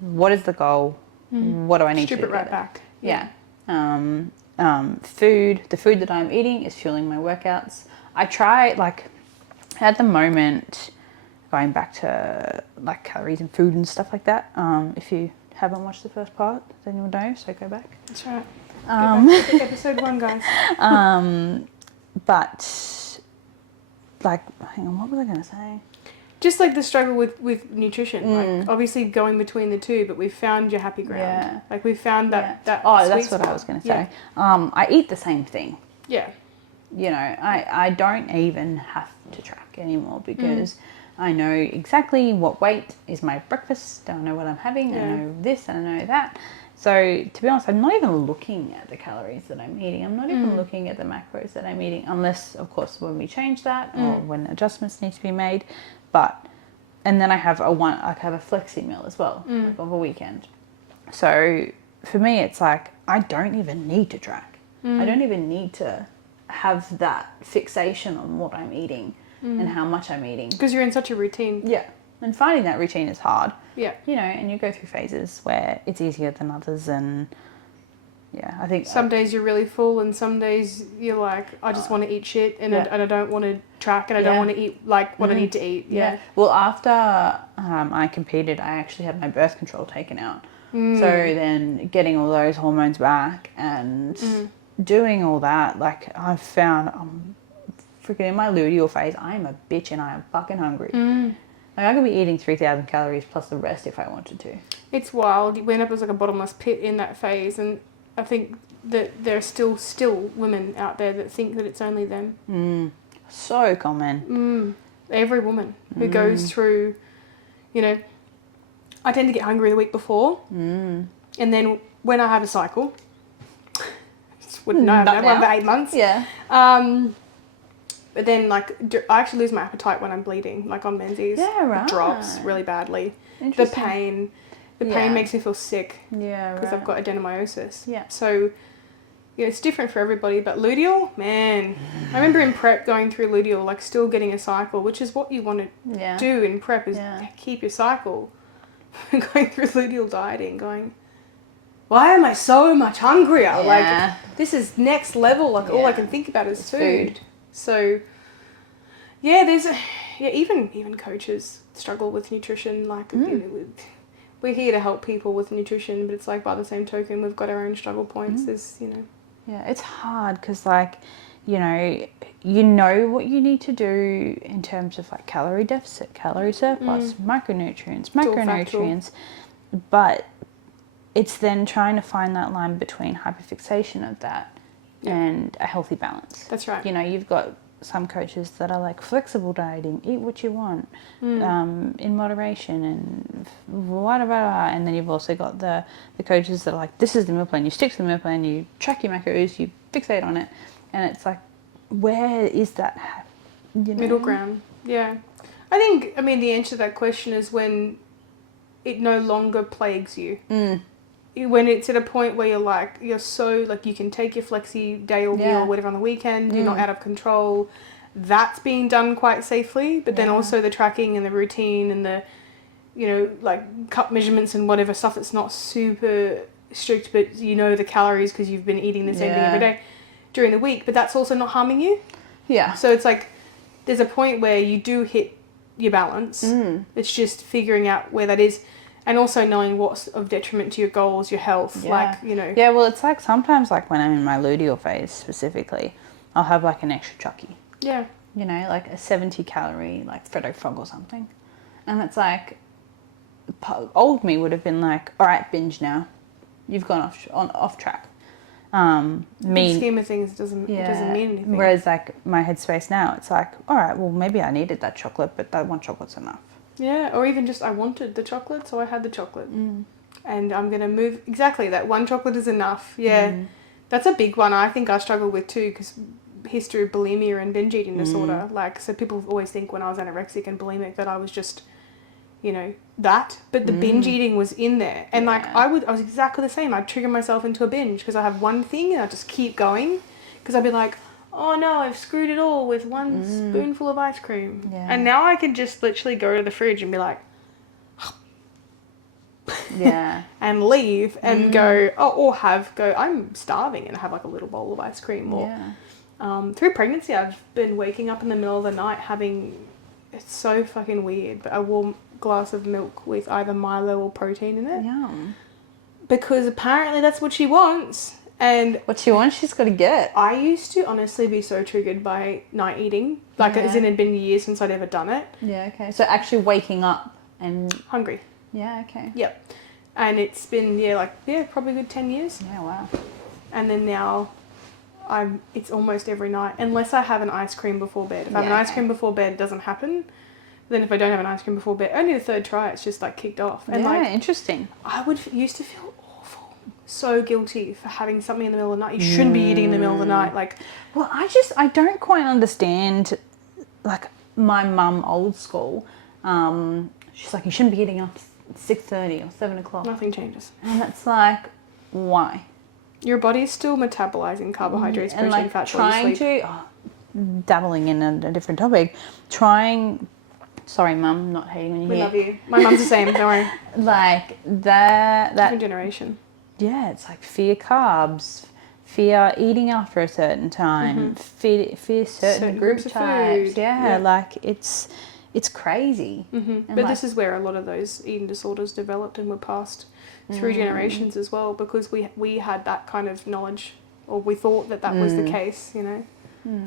What is the goal? What do I need to do? Strip it right back. Yeah. Food. The food that I'm eating is fueling my workouts. I try, like, at the moment, going back to, like, calories and food and stuff like that. If you haven't watched the first part, then you'll know, so go back. That's right. Go back to episode 1, guys. But, like, hang on, what was I going to say? Just like the struggle with nutrition, like obviously going between the two, but we've found your happy ground. Yeah. Like we've found that Oh, sweet that's what spot. I was going to say. I eat the same thing. Yeah. You know, I don't even have to track anymore because I know exactly what weight is my breakfast. I know what I'm having. I know this and I know that. So, to be honest, I'm not even looking at the calories that I'm eating. I'm not even looking at the macros that I'm eating, unless, of course, when we change that or when adjustments need to be made. But, and then I have a flexi meal as well, like of a weekend. So, for me, it's like, I don't even need to track. I don't even need to have that fixation on what I'm eating and how much I'm eating. Because you're in such a routine. Yeah. And finding that routine is hard. Yeah. You know, and you go through phases where it's easier than others, and I think some days you're really full and some days you're like, I just want to eat shit and I don't want to track and I don't want to eat like what I need to eat. Yeah. Well, after I competed, I actually had my birth control taken out. So then getting all those hormones back and doing all that, like, I've found freaking in my luteal phase, I am a bitch and I am fucking hungry. Like, I could be eating 3,000 calories plus the rest if I wanted to. It's wild. You end up as like a bottomless pit in that phase, and I think that there are still women out there that think that it's only them. So common. Every woman who goes through, you know, I tend to get hungry the week before, and then when I have a cycle, just wouldn't know, I haven't had one for 8 months. Yeah. But then, like, I actually lose my appetite when I'm bleeding, like on menses. Yeah, right. It drops really badly. The pain makes me feel sick. Yeah, because I've got adenomyosis. Yeah. So, yeah, it's different for everybody. But luteal, man, I remember in prep going through luteal, like still getting a cycle, which is what you want to do in prep is keep your cycle going through luteal dieting, going, why am I so much hungrier? Yeah. Like, this is next level. Like, all I can think about is food. So, yeah, even coaches struggle with nutrition. Like, you know, we're here to help people with nutrition, but it's like, by the same token, we've got our own struggle points. There's, you know. Yeah, it's hard because, like, you know what you need to do in terms of like calorie deficit, calorie surplus, macronutrients, but it's then trying to find that line between hyperfixation of that and a healthy balance. That's right. You know, you've got some coaches that are like flexible dieting, eat what you want, in moderation, and and then you've also got the coaches that are like, this is the meal plan, you stick to the meal plan, you track your macros, you fixate on it, and it's like, where is that, you know? Middle ground? Yeah. I mean, the answer to that question is when it no longer plagues you. When it's at a point where you're so, like, you can take your flexi day or meal or whatever on the weekend, you're not out of control. That's being done quite safely, but then also the tracking and the routine and the, you know, like, cup measurements and whatever stuff that's not super strict, but you know the calories because you've been eating the same thing every day during the week, but that's also not harming you. Yeah. So it's like, there's a point where you do hit your balance. It's just figuring out where that is. And also knowing what's of detriment to your goals, your health, like, you know. Yeah, well, it's like sometimes, like, when I'm in my luteal phase specifically, I'll have, like, an extra chucky. Yeah. You know, like a 70-calorie, like, Freddo Frog or something. And it's like, old me would have been like, all right, binge now. You've gone off track. In the scheme of things, it doesn't mean anything. Whereas, like, my headspace now, it's like, all right, well, maybe I needed that chocolate, but that one chocolate's enough. Yeah, or even just I wanted the chocolate, so I had the chocolate. And I'm going to move... Exactly, that one chocolate is enough. Yeah, that's a big one I think I struggle with too, because history of bulimia and binge eating disorder. Like, so people always think when I was anorexic and bulimic that I was just, you know, that. But the binge eating was in there. And, like, I was exactly the same. I'd trigger myself into a binge because I have one thing and I just keep going. Because I'd be like... oh no, I've screwed it all with one spoonful of ice cream. Yeah. And now I can just literally go to the fridge and be like, and leave and go, I'm starving, and have like a little bowl of ice cream. Or through pregnancy, I've been waking up in the middle of the night it's so fucking weird, but a warm glass of milk with either Milo or protein in it. Yum. Because apparently that's what she wants. And what she wants, she's got to get. I used to honestly be so triggered by night eating. Like, as in, it had been years since I'd ever done it. Yeah, okay. So actually waking up and... hungry. Yeah, okay. Yep. And it's been, probably a good 10 years. Yeah, wow. And then now, it's almost every night. Unless I have an ice cream before bed. If I have an ice cream before bed, it doesn't happen. Then if I don't have an ice cream before bed, only the third try, it's just, like, kicked off. And interesting. I used to feel so guilty for having something in the middle of the night. You shouldn't be eating in the middle of the night. Like, well, I don't quite understand, like, my mum, old school, she's like, you shouldn't be eating after 6:30 or 7 o'clock. Nothing changes. And it's like, why? Your body's still metabolizing carbohydrates, protein, like, fat, trying dabbling in a different topic, sorry, Mum, not hating on you. We love you. My mum's the same, don't worry. Like, that different generation. Yeah, it's like fear carbs, fear eating after a certain time, fear certain group types. Food. Yeah, like it's crazy. But like, this is where a lot of those eating disorders developed and were passed through generations as well, because we had that kind of knowledge, or we thought that was the case, you know.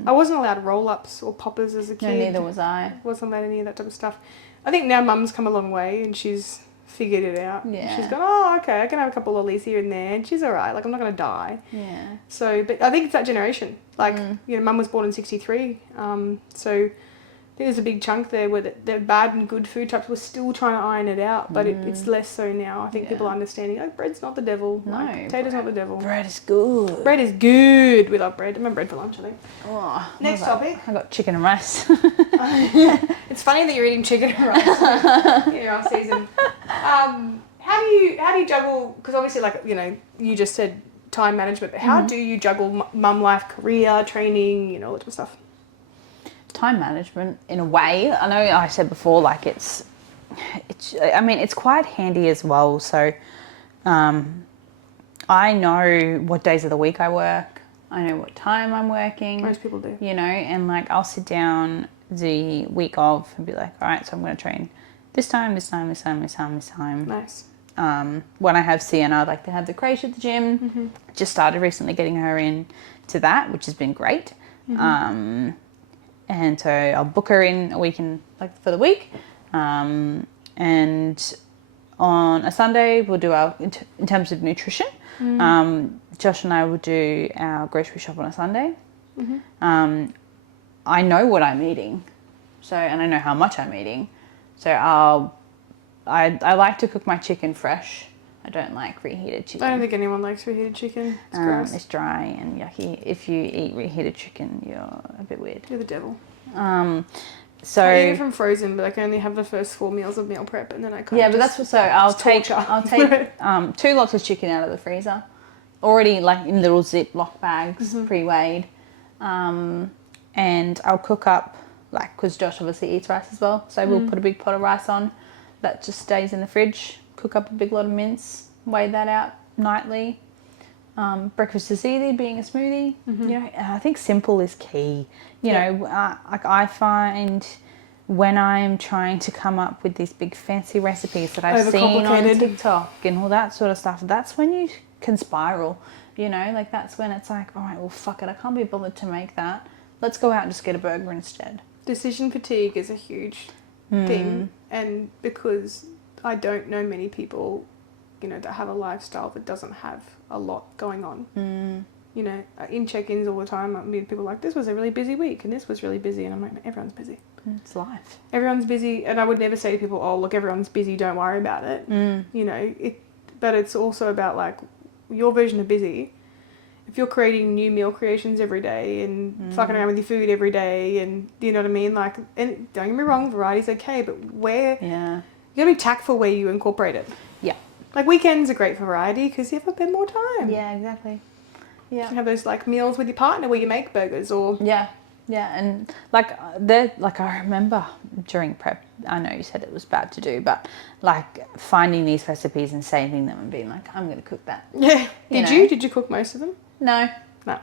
I wasn't allowed roll-ups or poppers as a kid. No, neither was I. Wasn't allowed any of that type of stuff. I think now Mum's come a long way and she's figured it out. Yeah. She's gone, oh, okay, I can have a couple of lollies here and there, and she's all right. Like, I'm not going to die. Yeah. So, but I think it's that generation. Like, you know, Mum was born in 1963. So I think there's a big chunk there where the bad and good food types, we're still trying to iron it out, but it's less so now. I think people are understanding, like, bread's not the devil. No. Like, potato's not the devil. Bread is good. Bread is good. We love bread. I'm having bread for lunch, I think. Oh, Next topic. I got chicken and rice. It's funny that you're eating chicken and rice in your off season. How do you juggle, because obviously, like, you know, you just said time management, but how do you juggle mum life, career, training, you know, all that type of stuff? Time management, in a way. I know I said before, like, it's quite handy as well. So I know what days of the week I work. I know what time I'm working. Most people do. You know, and like I'll sit down the week of and be like, all right, so I'm going to train this time, this time, this time, this time, this time. Nice. When I have Sienna, I'd like to have the crèche at the gym. Just started recently getting her in to that, which has been great. And so I'll book her in a week for the week. And on a Sunday, we'll do our, in terms of nutrition, Josh and I will do our grocery shop on a Sunday. I know what I'm eating, and I know how much I'm eating. So I like to cook my chicken fresh. I don't like reheated chicken. I don't think anyone likes reheated chicken. It's gross. It's dry and yucky. If you eat reheated chicken, you're a bit weird. You're the devil. So I eat it from frozen, but I can only have the first 4 meals of meal prep, and then I can't. Yeah, but that's what. So I'll take torture. 2 lots of chicken out of the freezer, already like in little Ziploc bags, pre-weighed, and I'll cook up because Josh obviously eats rice as well, so we'll put a big pot of rice on, that just stays in the fridge. Cook up a big lot of mince, weigh that out nightly. Breakfast is easy, being a smoothie. You know, I think simple is key. You know, I find when I'm trying to come up with these big fancy recipes that I've seen on TikTok and all that sort of stuff, that's when you can spiral. You know, like that's when it's like, all right, well, fuck it, I can't be bothered to make that. Let's go out and just get a burger instead. Decision fatigue is a huge thing, and because I don't know many people, you know, that have a lifestyle that doesn't have a lot going on. You know, in check-ins all the time, I meet people like, this was a really busy week and this was really busy, and I'm like, everyone's busy. It's life. Everyone's busy, and I would never say to people, oh, look, everyone's busy, don't worry about it. You know, but it's also about like your version of busy. If you're creating new meal creations every day and fucking around with your food every day, and you know what I mean, like, and don't get me wrong, variety's okay, but you gotta be tactful where you incorporate it. Yeah, like weekends are great for variety because you have a bit more time. Yeah, exactly. Yeah, you have those like meals with your partner where you make burgers or and I remember during prep, I know you said it was bad to do, but like finding these recipes and saving them and being like, I'm gonna cook that. Yeah. Did you cook most of them? No. No.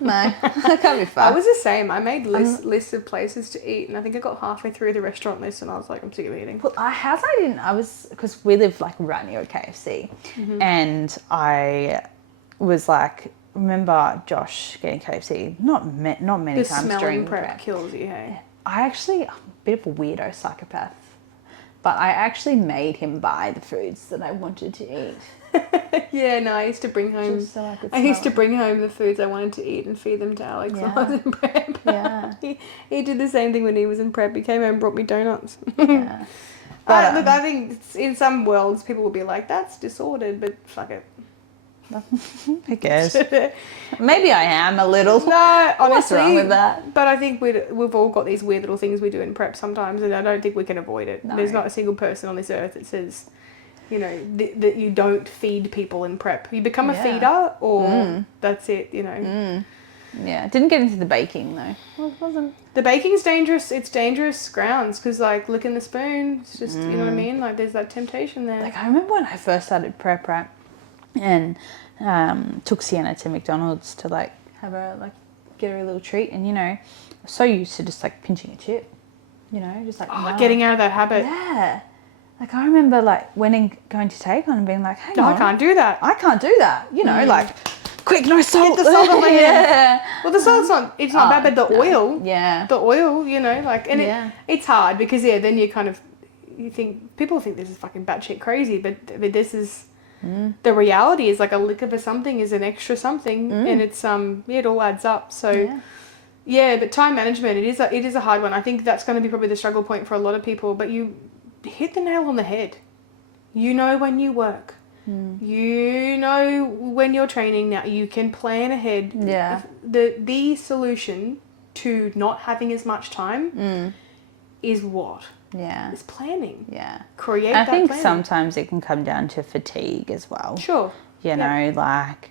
No. That can't be fun. I was the same. I made lists of places to eat, and I think I got halfway through the restaurant list and I was like, I'm sick of eating. Well, because we live like right near a KFC, and I was like, remember Josh getting KFC not many times during prep kills you, hey? I actually, I'm a bit of a weirdo psychopath, but I actually made him buy the foods that I wanted to eat. Yeah, no, I used to bring home. I used to bring home the foods I wanted to eat and feed them to Alex when I was in prep. Yeah, he did the same thing when he was in prep. He came home and brought me donuts. Yeah. But look, I think in some worlds people will be like, "That's disordered," but fuck it. Who cares? Maybe I am a little. No, honestly. What's wrong with that? But I think we've all got these weird little things we do in prep sometimes, and I don't think we can avoid it. No. There's not a single person on this earth that says, you know, that you don't feed people in prep. You become a feeder, or that's it, you know. Yeah, didn't get into the baking though. Well, it wasn't. The baking's dangerous. It's dangerous grounds because, like, licking the spoon, it's just, you know what I mean? Like, there's that temptation there. Like, I remember when I first started prep, right? And took Sienna to McDonald's to like have her like get her a little treat, and you know, so used to just like pinching a chip, you know, just like getting out of that habit. Yeah, like I remember like going to take on and being like, hang on, I can't do that. I can't do that, you know, like quick, no salt. Get the salt on my hand. Well, the salt's not bad, but the oil, you know, like, and it's hard because then you think people think this is fucking batshit crazy, but this is. The reality is like a lick of a something is an extra something, and it's it all adds up. So but time management, it is a hard one. I think that's going to be probably the struggle point for a lot of people, but you hit the nail on the head. You know when you work, you know when you're training. Now you can plan ahead. The solution to not having as much time is what? Yeah. It's planning. Yeah. Create that planning. I think sometimes it can come down to fatigue as well. Sure. You know, like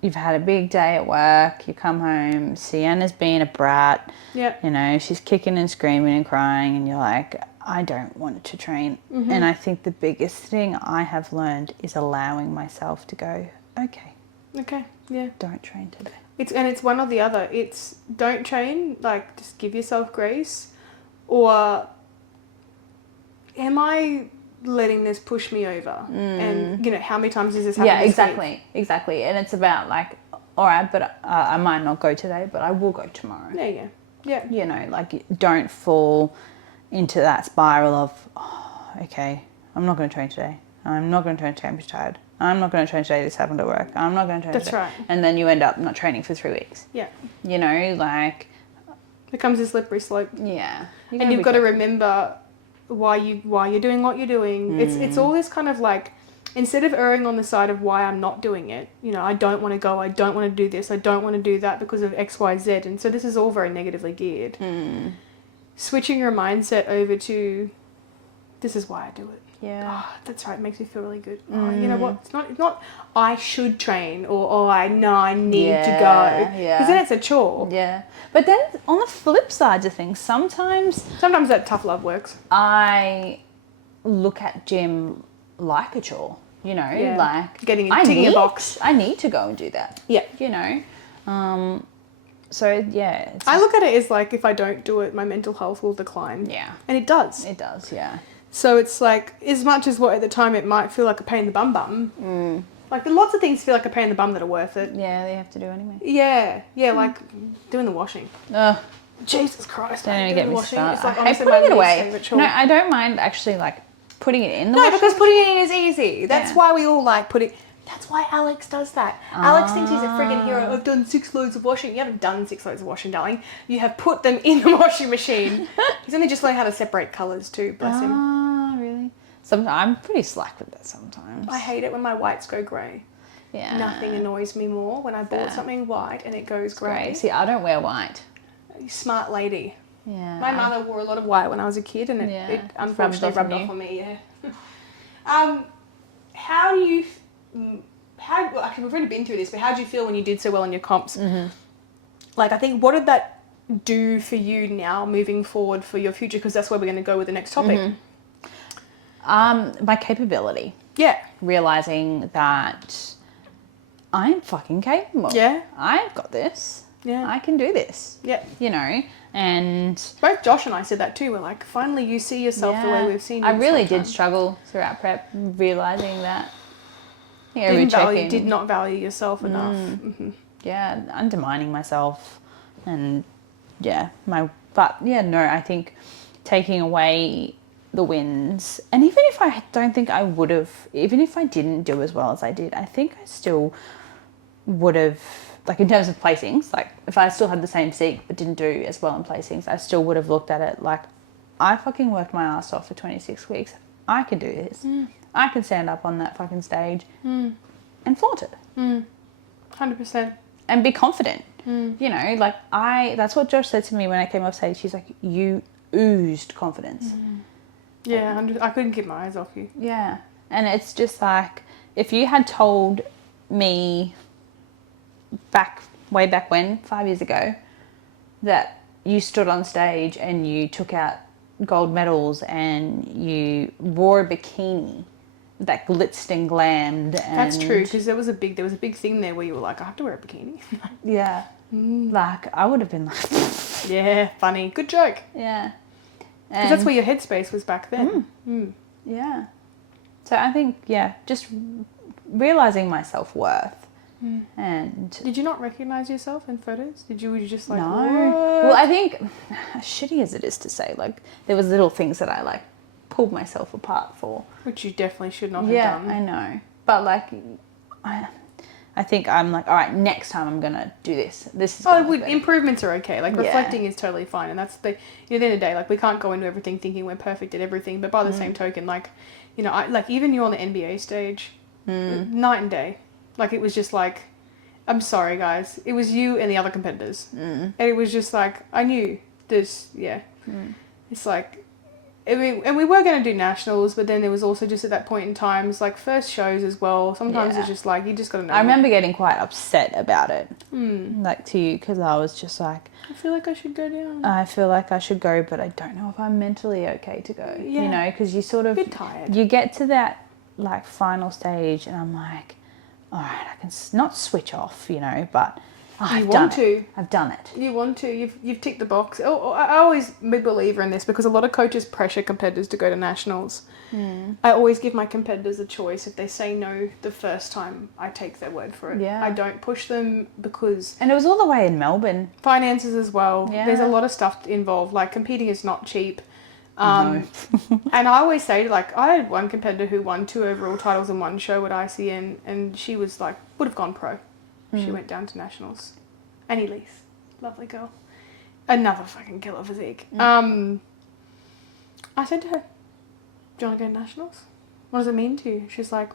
you've had a big day at work, you come home, Sienna's being a brat. Yeah. You know, she's kicking and screaming and crying, and you're like, I don't want to train. And I think the biggest thing I have learned is allowing myself to go, okay, yeah. don't train today. It's one or the other. It's don't train, like just give yourself grace, or am I letting this push me over? And you know, how many times has this happened? Yeah, exactly. And it's about like, all right, but I might not go today, but I will go tomorrow. Yeah. You know, like don't fall into that spiral of, oh, okay, I'm not going to train today. I'm not going to train today. I'm tired. I'm not going to train today. This happened at work. I'm not going to train That's today. right. And then you end up not training for 3 weeks. Yeah. You know, like. Becomes a slippery slope. Yeah. And you've got to remember why you're doing what you're doing. It's all this kind of like, instead of erring on the side of why I'm not doing it, you know, I don't want to go, I don't want to do this, I don't want to do that because of X, Y, Z. And so this is all very negatively geared. Switching your mindset over to, this is why I do it. Yeah. Oh, that's right. It makes me feel really good. Oh, you know what? It's not I should train or I know I need to go. Because then it's a chore. Yeah. But then on the flip side of things, sometimes that tough love works. I look at gym like a chore, you know, like ticking a box. I need to go and do that. Yeah. You know. So yeah. I look at it as like, if I don't do it, my mental health will decline. Yeah. And it does. It does, yeah. So it's like, as much as what at the time it might feel like a pain in the bum, like lots of things feel like a pain in the bum that are worth it. Yeah, they have to do anyway. Yeah, like doing the washing. Ugh. Jesus Christ. Don't even get me started. It's like I hate putting it away. No, I don't mind actually like putting it in the washing. No, because putting it in is easy. That's why we all like putting... That's why Alex does that. Alex thinks he's a friggin' hero. I've done 6 loads of washing. You haven't done 6 loads of washing, darling. You have put them in the washing machine. He's only just learned how to separate colours too, bless him. Ah, really? Sometimes I'm pretty slack with that sometimes. I hate it when my whites go grey. Yeah. Nothing annoys me more when I bought something white and it goes grey. See, I don't wear white. You smart lady. Yeah. My mother wore a lot of white when I was a kid and it unfortunately rubbed off on me, How do you... well, actually, we've already been through this, but how did you feel when you did so well in your comps? Like, I think, what did that do for you now, moving forward for your future? Because that's where we're going to go with the next topic. My capability. Yeah. Realising that I'm fucking capable. Yeah. I've got this. Yeah. I can do this. Yeah. You know, and... Both Josh and I said that too. We're like, finally you see yourself the way we've seen you. I really did struggle throughout prep, realising that... Did not value yourself enough. Yeah, undermining myself, and I think taking away the wins, and even if I don't think I would have, even if I didn't do as well as I did, I think I still would have, like in terms of placings, like if I still had the same physique but didn't do as well in placings, I still would have looked at it like, I fucking worked my ass off for 26 weeks. I can do this. I can stand up on that fucking stage and flaunt it. 100%. And be confident. You know, like that's what Josh said to me when I came off stage. She's like, you oozed confidence. Yeah, I couldn't keep my eyes off you. Yeah. And it's just like, if you had told me way back when, 5 years ago, that you stood on stage and you took out gold medals and you wore a bikini that blitzed and glammed. And that's true, because there was a big thing there where you were like, I have to wear a bikini. Yeah. Like, I would have been like... yeah, funny. Good joke. Yeah. Because that's where your headspace was back then. Yeah. So I think, just realising my self-worth. And did you not recognise yourself in photos? Were you just like, no? What? Well, I think, as shitty as it is to say, like, there was little things that I like pulled myself apart for, which you definitely should not have done. Yeah, I know, but like, I think I'm like, all right, next time I'm gonna do this. This is improvements are okay. Like reflecting is totally fine, and that's at the end of the day, like we can't go into everything thinking we're perfect at everything. But by the same token, like, you know, I like even you on the NBA stage, night and day. Like, it was just like, I'm sorry, guys. It was you and the other competitors. And it was just like, I knew this, It's like, and we were going to do nationals, but then there was also just at that point in time, it's like first shows as well. Sometimes Yeah. it's just like, you just got to know. I remember getting quite upset about it, like to you, because I was just like, I feel like I should go down. I feel like I should go, but I don't know if I'm mentally okay to go. Yeah. You know, because you sort of, A bit tired. you get to that like final stage, and I'm like, all right, I can not switch off, you know, but I've done it. I've done it. You want to. You've ticked the box. Oh, I always be a believer in this because a lot of coaches pressure competitors to go to nationals. I always give my competitors a choice. If they say no the first time, I take their word for it. Yeah. I don't push them because And it was all the way in Melbourne. finances as well. Yeah. There's a lot of stuff involved. Like competing is not cheap. No. And I always say, like, I had one competitor who won 2 overall titles in one show at ICN, and she was like, would have gone pro. She went down to nationals. Annie Leith, lovely girl, another fucking killer physique. I said to her, "Do you want to go to nationals? What does it mean to you?" She's like,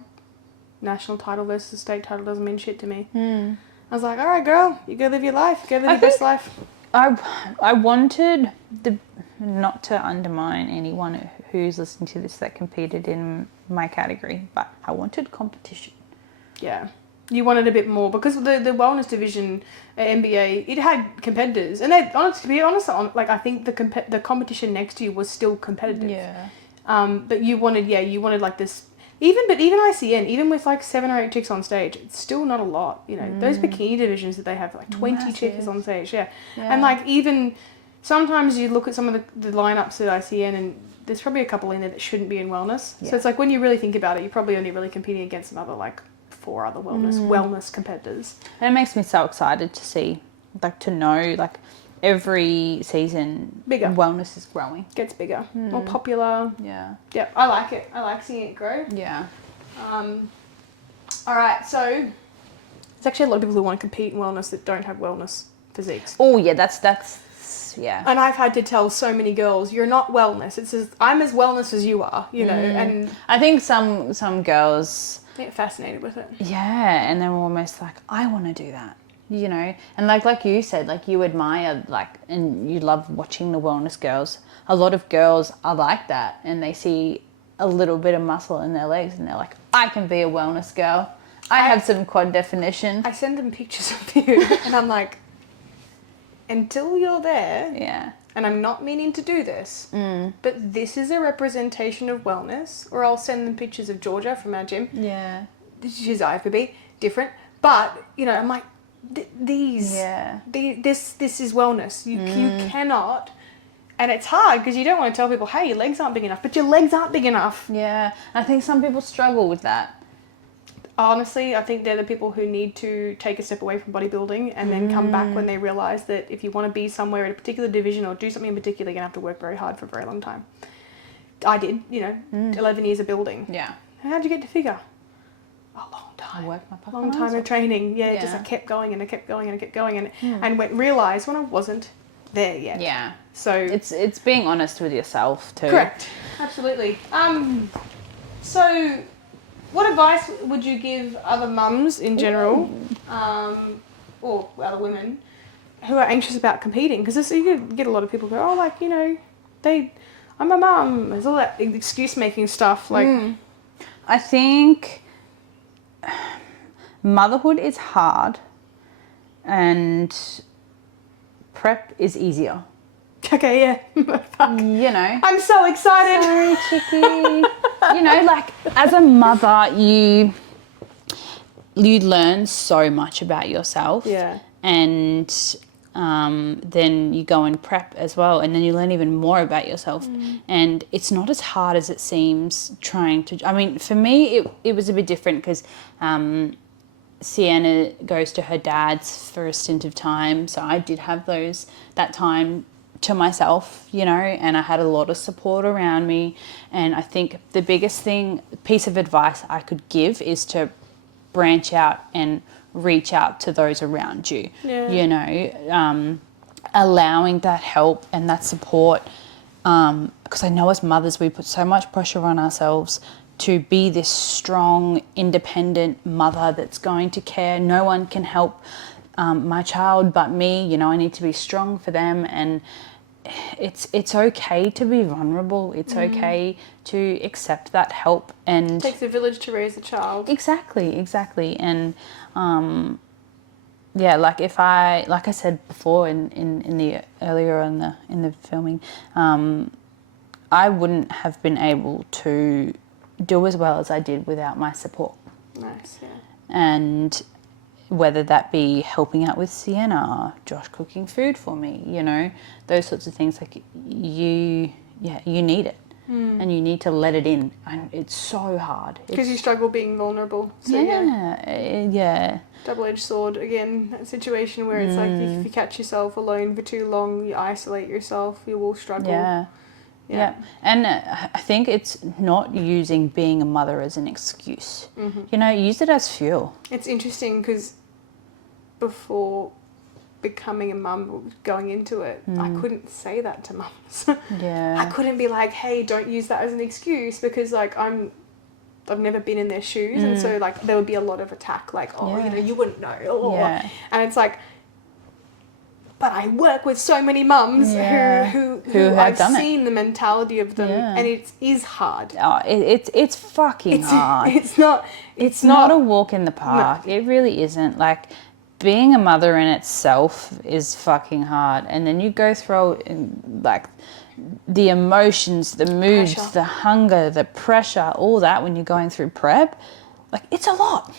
"National title versus state title doesn't mean shit to me." I was like, "All right, girl, you go live your life. Go live your best life." I wanted not to undermine anyone who's listening to this that competed in my category, but I wanted competition. Yeah. You wanted a bit more because the wellness division at NBA, it had competitors, and they honestly, to be honest, like I think the competition next to you was still competitive. Yeah. But you wanted like this, even ICN, even with like 7 or 8 chicks on stage, it's still not a lot. You know, those bikini divisions that they have like 20 Massive. chicks on stage, and like even sometimes you look at some of the lineups at ICN and there's probably a couple in there that shouldn't be in wellness. Yeah. So it's like when you really think about it, you're probably only really competing against another like 4 other wellness competitors. And it makes me so excited to see, like, to know, like, every season Bigger. wellness is growing. Gets bigger, more popular. Yeah. Yep, I like it. I like seeing it grow. Yeah. All right, so there's actually a lot of people who want to compete in wellness that don't have wellness physiques. Oh, yeah, that's yeah. And I've had to tell so many girls, you're not wellness. It's as, I'm as wellness as you are, you know, and I think some girls, they get fascinated with it. yeah, and they're almost like, I want to do that, you know, and like you said, like you admire, like, and you love watching the wellness girls. A lot of girls are like that, and they see a little bit of muscle in their legs, and they're like, I can be a wellness girl. I have some quad definition. I send them pictures of you, and I'm like, until you're there, Yeah. and I'm not meaning to do this, but this is a representation of wellness, or I'll send them pictures of Georgia from our gym. Yeah. She's IFBB, different, but, you know, I'm like, this is wellness. You cannot, and it's hard because you don't want to tell people, hey, your legs aren't big enough, but your legs aren't big enough. Yeah. I think some people struggle with that. Honestly, I think they're the people who need to take a step away from bodybuilding and then come back when they realise that if you want to be somewhere in a particular division or do something in particular, you're going to have to work very hard for a very long time. I did, 11 years of building. Yeah. How'd you get to figure? A long time. I worked my fucking Long time ass of off. training. Yeah, Yeah. just I kept going and I kept going and I kept going and realised when I wasn't there yet. Yeah. So It's being honest with yourself too. correct. Absolutely. So what advice would you give other mums in general, or other women who are anxious about competing? Because you get a lot of people go, oh, like, I'm a mum. There's all that excuse making stuff. Like, I think motherhood is hard and prep is easier. okay, yeah. Fuck. You know. I'm so excited. Sorry, chickie. You know, like, as a mother, you learn so much about yourself. Yeah. And then you go and prep as well, and then you learn even more about yourself. And it's not as hard as it seems trying to... I mean, for me, it was a bit different because Sienna goes to her dad's for a stint of time. So I did have that time to myself, you know, and I had a lot of support around me. And I think the biggest piece of advice I could give is to branch out and reach out to those around you, you know, allowing that help and that support. Because I know as mothers, we put so much pressure on ourselves to be this strong, independent mother that's going to care. No one can help my child but me, you know, I need to be strong for them. And it's okay to be vulnerable. It's okay to accept that help. And It takes a village to raise a child. exactly. And yeah, like like I said before in the earlier in the filming, I wouldn't have been able to do as well as I did without my support. Nice, yeah. And whether that be helping out with Sienna, Josh cooking food for me, you know, those sorts of things, like you need it. And you need to let it in. And it's so hard. Because you struggle being vulnerable. So Yeah. Double-edged sword again, that situation where it's like if you catch yourself alone for too long, you isolate yourself, you will struggle. Yeah. And I think it's not using being a mother as an excuse. You know, use it as fuel. It's interesting because before becoming a mum, going into it, I couldn't say that to mums. I couldn't be like, hey, don't use that as an excuse, because like I've never been in their shoes, and so like there would be a lot of attack, like, oh, you know, you wouldn't know, and it's like, but I work with so many mums who I've seen the mentality of them, and it is hard. Oh, it's fucking hard. It's not a walk in the park. No. It really isn't. Like, being a mother in itself is fucking hard, and then you go through like the emotions, the moods, the hunger, the pressure, all that when you're going through prep. Like, it's a lot,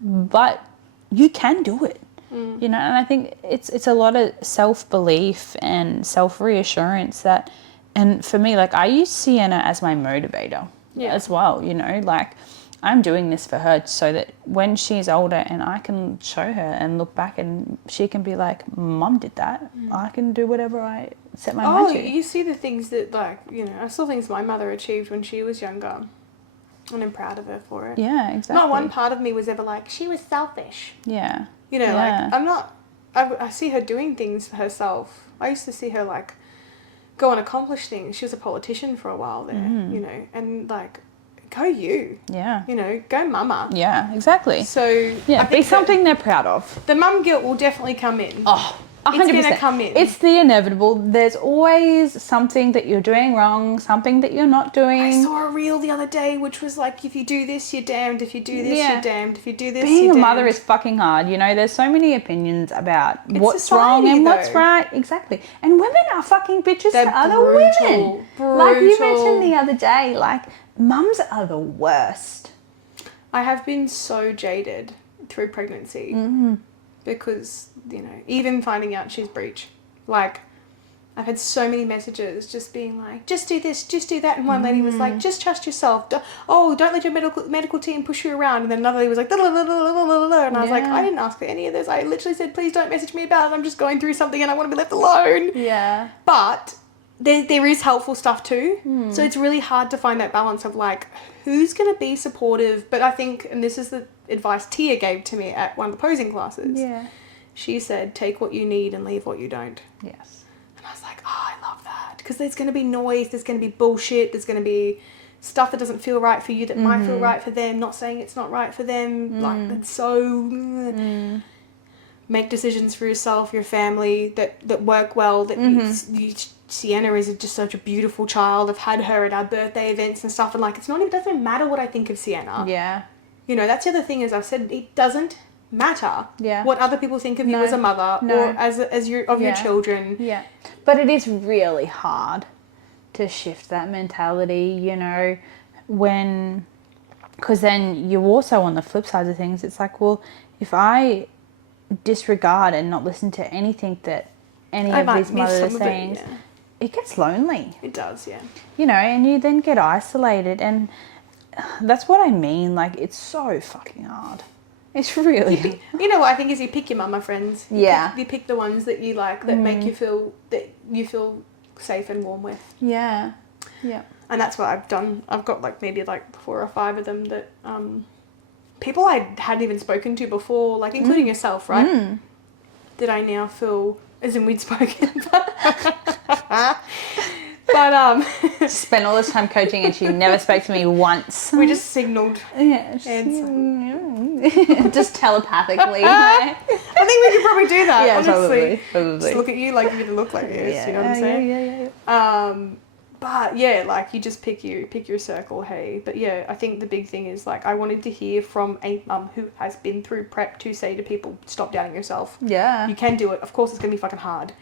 but you can do it. You know, and I think it's a lot of self-belief and self-reassurance that, and for me, like, I use Sienna as my motivator as well, you know, like, I'm doing this for her so that when she's older and I can show her and look back and she can be like, Mum did that. I can do whatever I set my mind to. Oh, you see the things that, like, you know, I saw things my mother achieved when she was younger, and I'm proud of her for it. Yeah, exactly. Not one part of me was ever like, she was selfish. Yeah. You know, like, I'm not, I see her doing things for herself. I used to see her, like, go and accomplish things. She was a politician for a while there, you know, and, like, go you. Yeah. You know, go mama. Yeah, exactly. So, yeah, be something they're proud of. The mum guilt will definitely come in. Oh, 100%. It's going to come in. It's the inevitable. There's always something that you're doing wrong, something that you're not doing. I saw a reel the other day which was like, if you do this, you're damned. If you do this, you're damned. If you do this, being you're a damned. mother is fucking hard. You know, there's so many opinions about what's society, wrong and though. what's right. Exactly. And women are fucking bitches They're to other women. brutal. Like you mentioned the other day, like, mums are the worst. I have been so jaded through pregnancy because, you know, even finding out she's breech, like, I've had so many messages just being like, just do this, just do that. And one lady was like, just trust yourself. Don't let your medical team push you around. And then another lady was like, and I was like, I didn't ask for any of this. I literally said, please don't message me about it. I'm just going through something and I want to be left alone. Yeah. But there is helpful stuff too. So it's really hard to find that balance of, like, who's going to be supportive. But I think, and this is the advice Tia gave to me at one of the posing classes. Yeah. She said, take what you need and leave what you don't. Yes. And I was like, oh, I love that. Because there's going to be noise, there's going to be bullshit, there's going to be stuff that doesn't feel right for you that might feel right for them. Not saying it's not right for them. Like, it's so... Make decisions for yourself, your family, that work well. That Sienna is just such a beautiful child. I've had her at our birthday events and stuff. And, like, it doesn't matter what I think of Sienna. Yeah. You know, that's the other thing is I've said it doesn't matter what other people think of you as a mother or as your children. Yeah. But it is really hard to shift that mentality, you know, because then you're also on the flip side of things. It's like, well, if I disregard and not listen to anything that any of these mothers are saying, it gets lonely. It does, yeah. You know, and you then get isolated, and that's what I mean. Like, it's so fucking hard. It's really... You know what I think is you pick your mama friends. You pick the ones that you like, that make you feel safe and warm with. Yeah. Yeah. And that's what I've done. I've got like maybe like 4 or 5 of them that people I hadn't even spoken to before, like including yourself, right? That I now feel, as in we'd spoken. But spent all this time coaching and she never spoke to me once. We just signalled. Yeah. Just telepathically. Right? I think we could probably do that. Yeah, honestly. probably. Just look at you like you look like this. Yeah, you know what I'm saying? yeah. But yeah, like you just pick your circle, hey. But yeah, I think the big thing is like I wanted to hear from a mum who has been through prep to say to people, stop doubting yourself. Yeah. You can do it. Of course, it's gonna be fucking hard.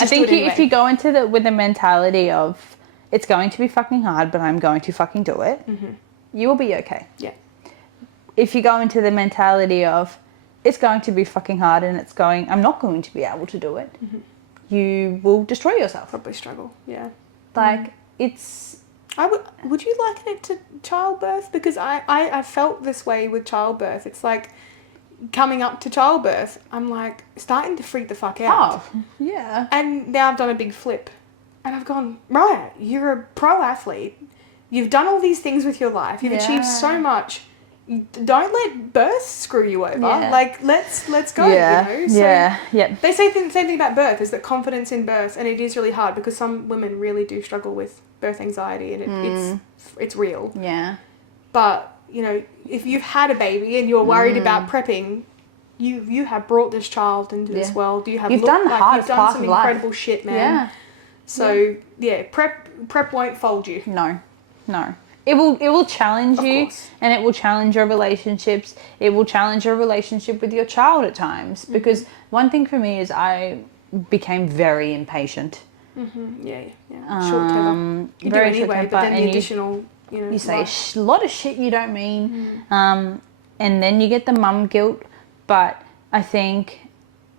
I think if you go into it with the mentality of it's going to be fucking hard, but I'm going to fucking do it, you will be okay. Yeah. If you go into the mentality of it's going to be fucking hard and I'm not going to be able to do it, you will destroy yourself. Probably struggle. Yeah. Like it's. Would you liken it to childbirth? Because I felt this way with childbirth. It's like coming up to childbirth, I'm like starting to freak the fuck out. Oh, yeah. And now I've done a big flip. And I've gone, right, you're a pro athlete. You've done all these things with your life. You've achieved so much. Don't let birth screw you over. Yeah. Like, let's go, you know? So yeah. They say the same thing about birth, is that confidence in birth, and it is really hard because some women really do struggle with birth anxiety, and it's real. Yeah. But, you know, if you've had a baby and you're worried about prepping, you have brought this child into this world. You've done the hardest part some of life. incredible shit, man. Yeah. So prep won't fold you. No. It will challenge you, and it will challenge your relationships. It will challenge your relationship with your child at times. Because one thing for me is I became very impatient. Yeah. Short temper. You do anyway, but then the additional, you say a lot of shit you don't mean, and then you get the mum guilt. But I think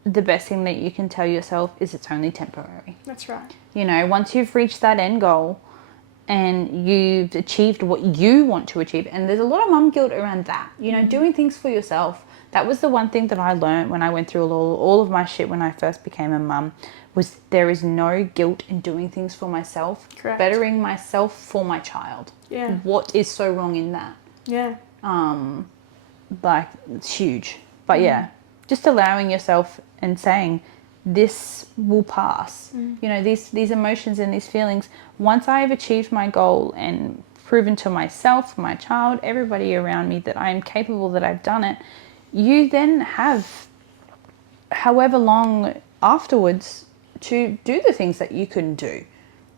the best thing that you can tell yourself is it's only temporary. That's right. You know, once you've reached that end goal and you've achieved what you want to achieve, and there's a lot of mum guilt around that, you know, doing things for yourself. That was the one thing that I learned when I went through all of my shit when I first became a mum, was there is no guilt in doing things for myself. Correct. Bettering myself for my child. Yeah. What is so wrong in that? Yeah. Like, it's huge. But yeah, just allowing yourself and saying, this will pass. You know, these emotions and these feelings, once I have achieved my goal and proven to myself, my child, everybody around me that I am capable, that I've done it, you then have however long afterwards to do the things that you couldn't do.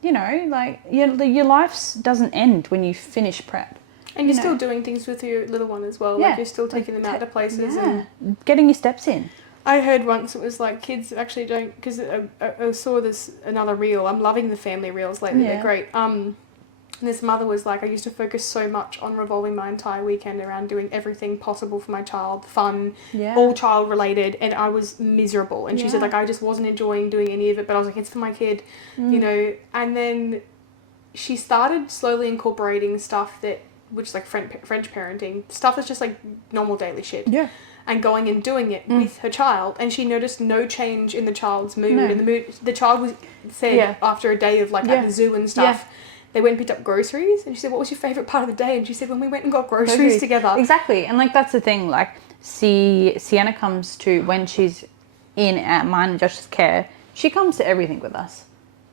You know, like your life doesn't end when you finish prep. And you're still doing things with your little one as well. Yeah. Like you're still taking them out to places. Yeah. And Getting your steps in. I heard once it was like kids actually don't, because I saw another reel. I'm loving the family reels lately. Yeah. They're great. And this mother was like, I used to focus so much on revolving my entire weekend around doing everything possible for my child, fun, all child related, and I was miserable. And she said like I just wasn't enjoying doing any of it, but I was like, it's for my kid, you know. And then she started slowly incorporating stuff which is like French parenting, stuff that's just like normal daily shit. Yeah. And going and doing it with her child, and she noticed no change in the child's mood. And the child was said after a day of like at the zoo and stuff, they went and picked up groceries, and she said, what was your favourite part of the day? And she said, when we went and got groceries together. Exactly. And like that's the thing, like Sienna comes to, when she's in mine and Josh's care, she comes to everything with us.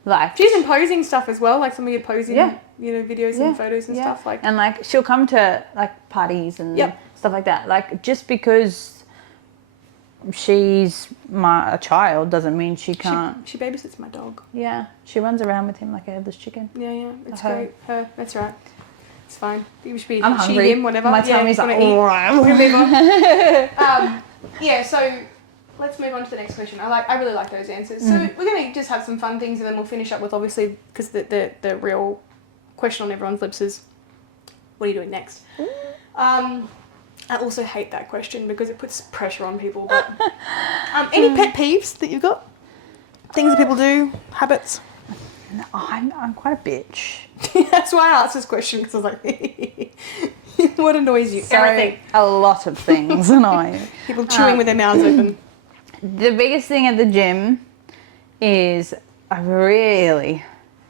Like she's imposing stuff as well, like some of your posing videos and photos and stuff, like, and like she'll come to like parties and stuff like that. Like just because she's a child doesn't mean she can't. She babysits my dog. Yeah, she runs around with him like a headless chicken. Yeah, it's great. That's right. It's fine. You should be. I'm hungry. Him, whatever. My tummy's like, we're gonna move on. So let's move on to the next question. I really like those answers. So we're gonna just have some fun things, and then we'll finish up with, obviously, because the real question on everyone's lips is, what are you doing next? I also hate that question because it puts pressure on people. But any pet peeves that you've got? Things that people do, habits. No, I'm quite a bitch. That's why I asked this question, because I was like, what annoys you? So, everything. A lot of things annoy me. People chewing with their mouths open. The biggest thing at the gym is I really,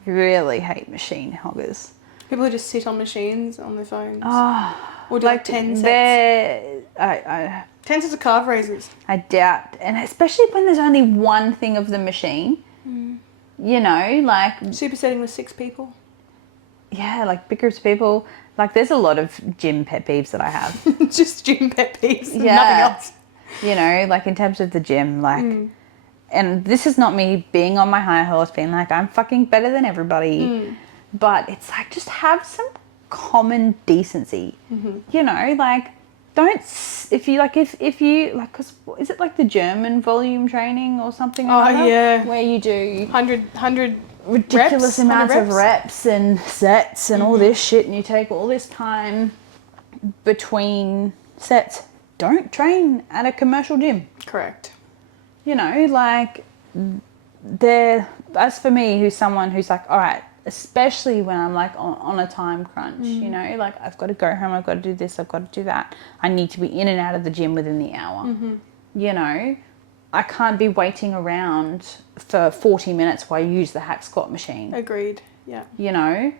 really hate machine hoggers. People who just sit on machines on their phones. Oh, or do like 10 sets. 10 sets of calf raises. I doubt. And especially when there's only one thing of the machine. You know, like... Supersetting with 6 people. Yeah, like big groups of people. Like there's a lot of gym pet peeves that I have. Just gym pet peeves. Yeah. Nothing else. You know, like in terms of the gym, like, and this is not me being on my high horse, being like, I'm fucking better than everybody. But it's like, just have some common decency. You know, like, don't, if you, because is it like the German volume training or something like that? Yeah. Where you do 100 ridiculous reps, amounts 100 of reps and sets and all this shit, and you take all this time between sets. Don't train at a commercial gym. Correct. You know, like, that's for me, who's someone who's like, all right, especially when I'm like on a time crunch, you know, like I've got to go home, I've got to do this, I've got to do that. I need to be in and out of the gym within the hour. You know, I can't be waiting around for 40 minutes while I use the hack squat machine. Agreed. Yeah. You know,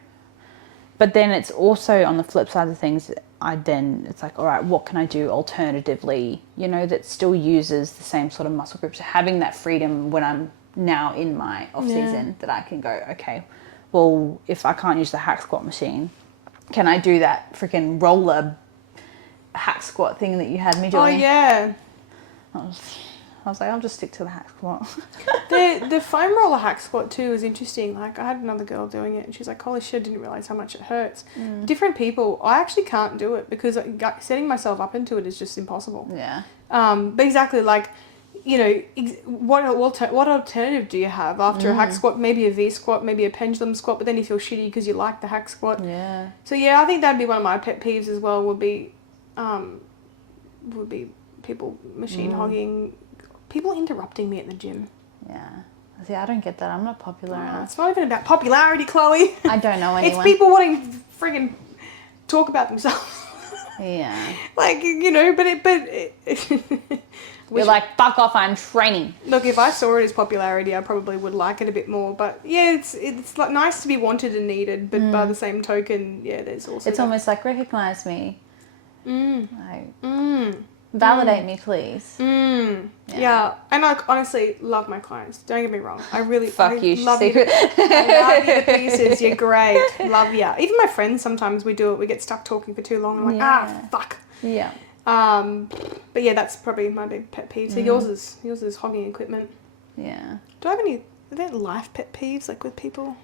but then it's also on the flip side of things, it's like, all right, what can I do alternatively, you know, that still uses the same sort of muscle groups, having that freedom when I'm now in my off season, that I can go, okay, well, if I can't use the hack squat machine, can I do that freaking roller hack squat thing that you had me doing? Oh, yeah. I was like, I'll just stick to the hack squat. The foam roller hack squat too is interesting. Like, I had another girl doing it and she's like, holy shit, I didn't realise how much it hurts. Different people, I actually can't do it because setting myself up into it is just impossible. Yeah. But exactly, like, you know, what alternative do you have after a hack squat? Maybe a V squat, maybe a pendulum squat, but then you feel shitty because you like the hack squat. Yeah. So yeah, I think that'd be one of my pet peeves as well. Would be people machine hogging, people interrupting me at the gym. Yeah. See, I don't get that. I'm not popular enough. It's not even about popularity, Chloe. I don't know anyone. It's people wanting to friggin' talk about themselves. Yeah. Like, you know, You're like, fuck off, I'm training. Look, if I saw it as popularity, I probably would like it a bit more. But yeah, it's like nice to be wanted and needed, but by the same token, yeah, there's also It's almost like, recognize me. Like, validate me, please. Yeah. And like, honestly, love my clients. Don't get me wrong. I really Fuck you, love secret. I love you to pieces. You're great. Love ya. Even my friends, sometimes we do it. We get stuck talking for too long. I'm like, fuck. Yeah. But yeah, that's probably my big pet peeve. So yours is hogging equipment. Yeah. Do I have any? Are there life pet peeves like with people?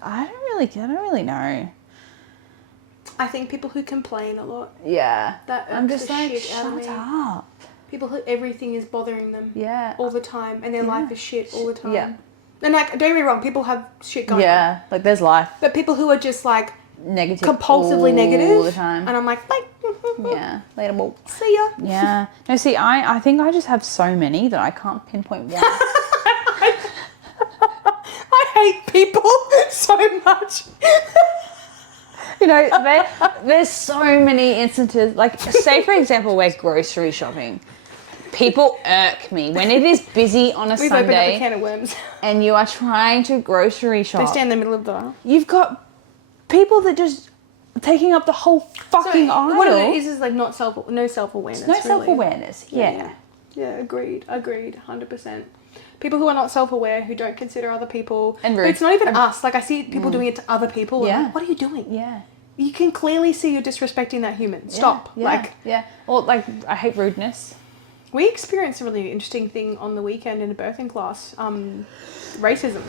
I don't really know. I think people who complain a lot. Yeah. That I'm irks just the like, shit out of shut me. up. People who everything is bothering them. Yeah. All the time, and their life is shit all the time. Yeah. And like, don't get me wrong, people have shit going on. Yeah. Like, there's life. But people who are just like Negative. compulsively negative all the time. and I'm like, Yeah. Later. see ya. Yeah. No, see, I think I just have so many that I can't pinpoint one. I hate people so much. You know, there's so many instances. Like, say for example, we're grocery shopping. People irk me when it is busy on a We've opened up a Sunday can of worms. and you are trying to grocery shop. They stand in the middle of the aisle. You've got people that just taking up the whole fucking aisle. What it is like no self-awareness. No really. self-awareness. Yeah. Yeah, agreed, 100%. People who are not self-aware, who don't consider other people. And rude. But it's not even us. Like, I see people doing it to other people. Yeah. I'm like, what are you doing? Yeah. You can clearly see you're disrespecting that human. Stop. Yeah. Like, yeah. Or like, I hate rudeness. we experienced a really interesting thing on the weekend in a birthing class. Racism.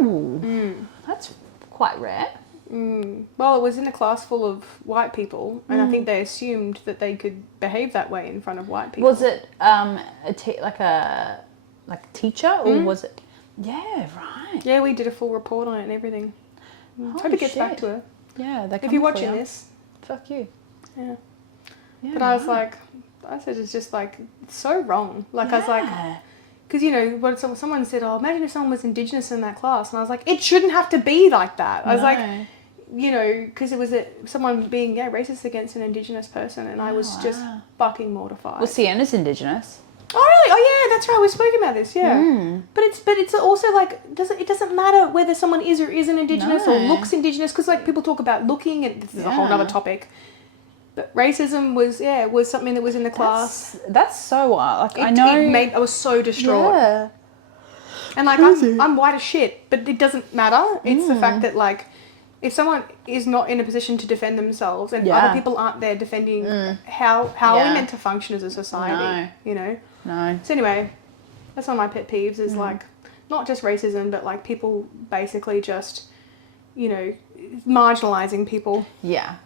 Ooh. That's quite rare. Well, it was in a class full of white people, and I think they assumed that they could behave that way in front of white people. Was it like a teacher, or was it? Yeah, right. Yeah, we did a full report on it and everything. Hope it gets back to her. Yeah, If you're watching this, fuck you. yeah. Yeah, But I was like, it's just like, it's so wrong. Like, I was like, because, you know, someone said, oh, imagine if someone was Indigenous in that class. And I was like, it shouldn't have to be like that. I was like, you know, because it was someone being racist against an Indigenous person. And I was just fucking mortified. Well, Sienna's Indigenous. Oh, really? Oh, yeah, that's right. We've spoken about this, yeah. But it's also like, it doesn't matter whether someone is or isn't Indigenous or looks Indigenous. Because, like, people talk about looking, and this is a whole other topic. But racism was something that was in the class. That's so wild. Like, I was so distraught. Yeah. And like, I'm white as shit, but it doesn't matter. It's the fact that, like, if someone is not in a position to defend themselves and Yeah. other people aren't there defending, how are we Yeah. meant to function as a society? No. You know? No. So anyway, that's one of my pet peeves is like, not just racism, but like people basically just, you know, marginalising people Yeah.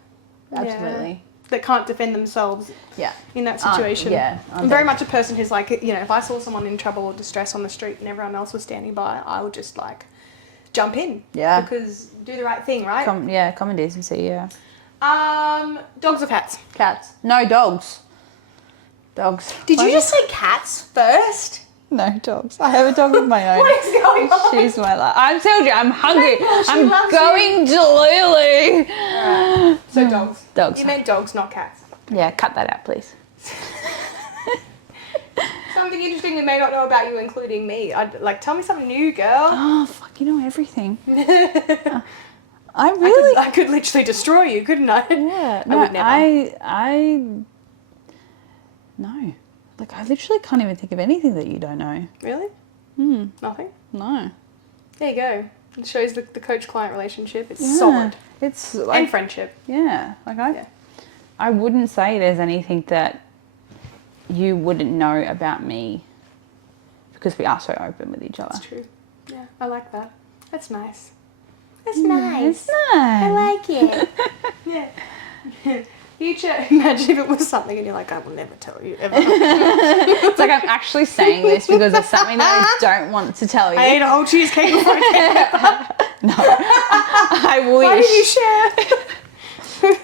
Absolutely. that can't defend themselves Yeah. in that situation. Yeah. I'm very much a person who's like, you know, if I saw someone in trouble or distress on the street and everyone else was standing by, I would just like jump in. Yeah. Because do the right thing, right? Common decency, yeah. Dogs or cats? Cats. No, dogs. Dogs. Did you just say cats first? No, dogs. I have a dog of my own. What is going on? She's my life. I told you, I'm hungry. God, she I'm loves going to Lulu. Alright. So dogs. Dogs. You meant dogs, not cats. Yeah, cut that out, please. Something interesting we may not know about you, including me. Like, tell me something new, girl. Oh, fuck, you know everything. I really... I could literally destroy you, couldn't I? Yeah. I would never. No. Like, I literally can't even think of anything that you don't know. Really? Nothing? No. There you go. It shows the coach-client relationship. It's Yeah. solid. It's like... And friendship. Yeah. Like, Yeah. I wouldn't say there's anything that you wouldn't know about me because we are so open with each other. That's true. Yeah, I like that. That's nice. That's nice. It's nice. I like it. Yeah. Future, imagine if it was something and you're like, I will never tell you ever. It's like I'm actually saying this because of something that I don't want to tell you. I ate a whole cheesecake before I came. No. I wish. Why did you share?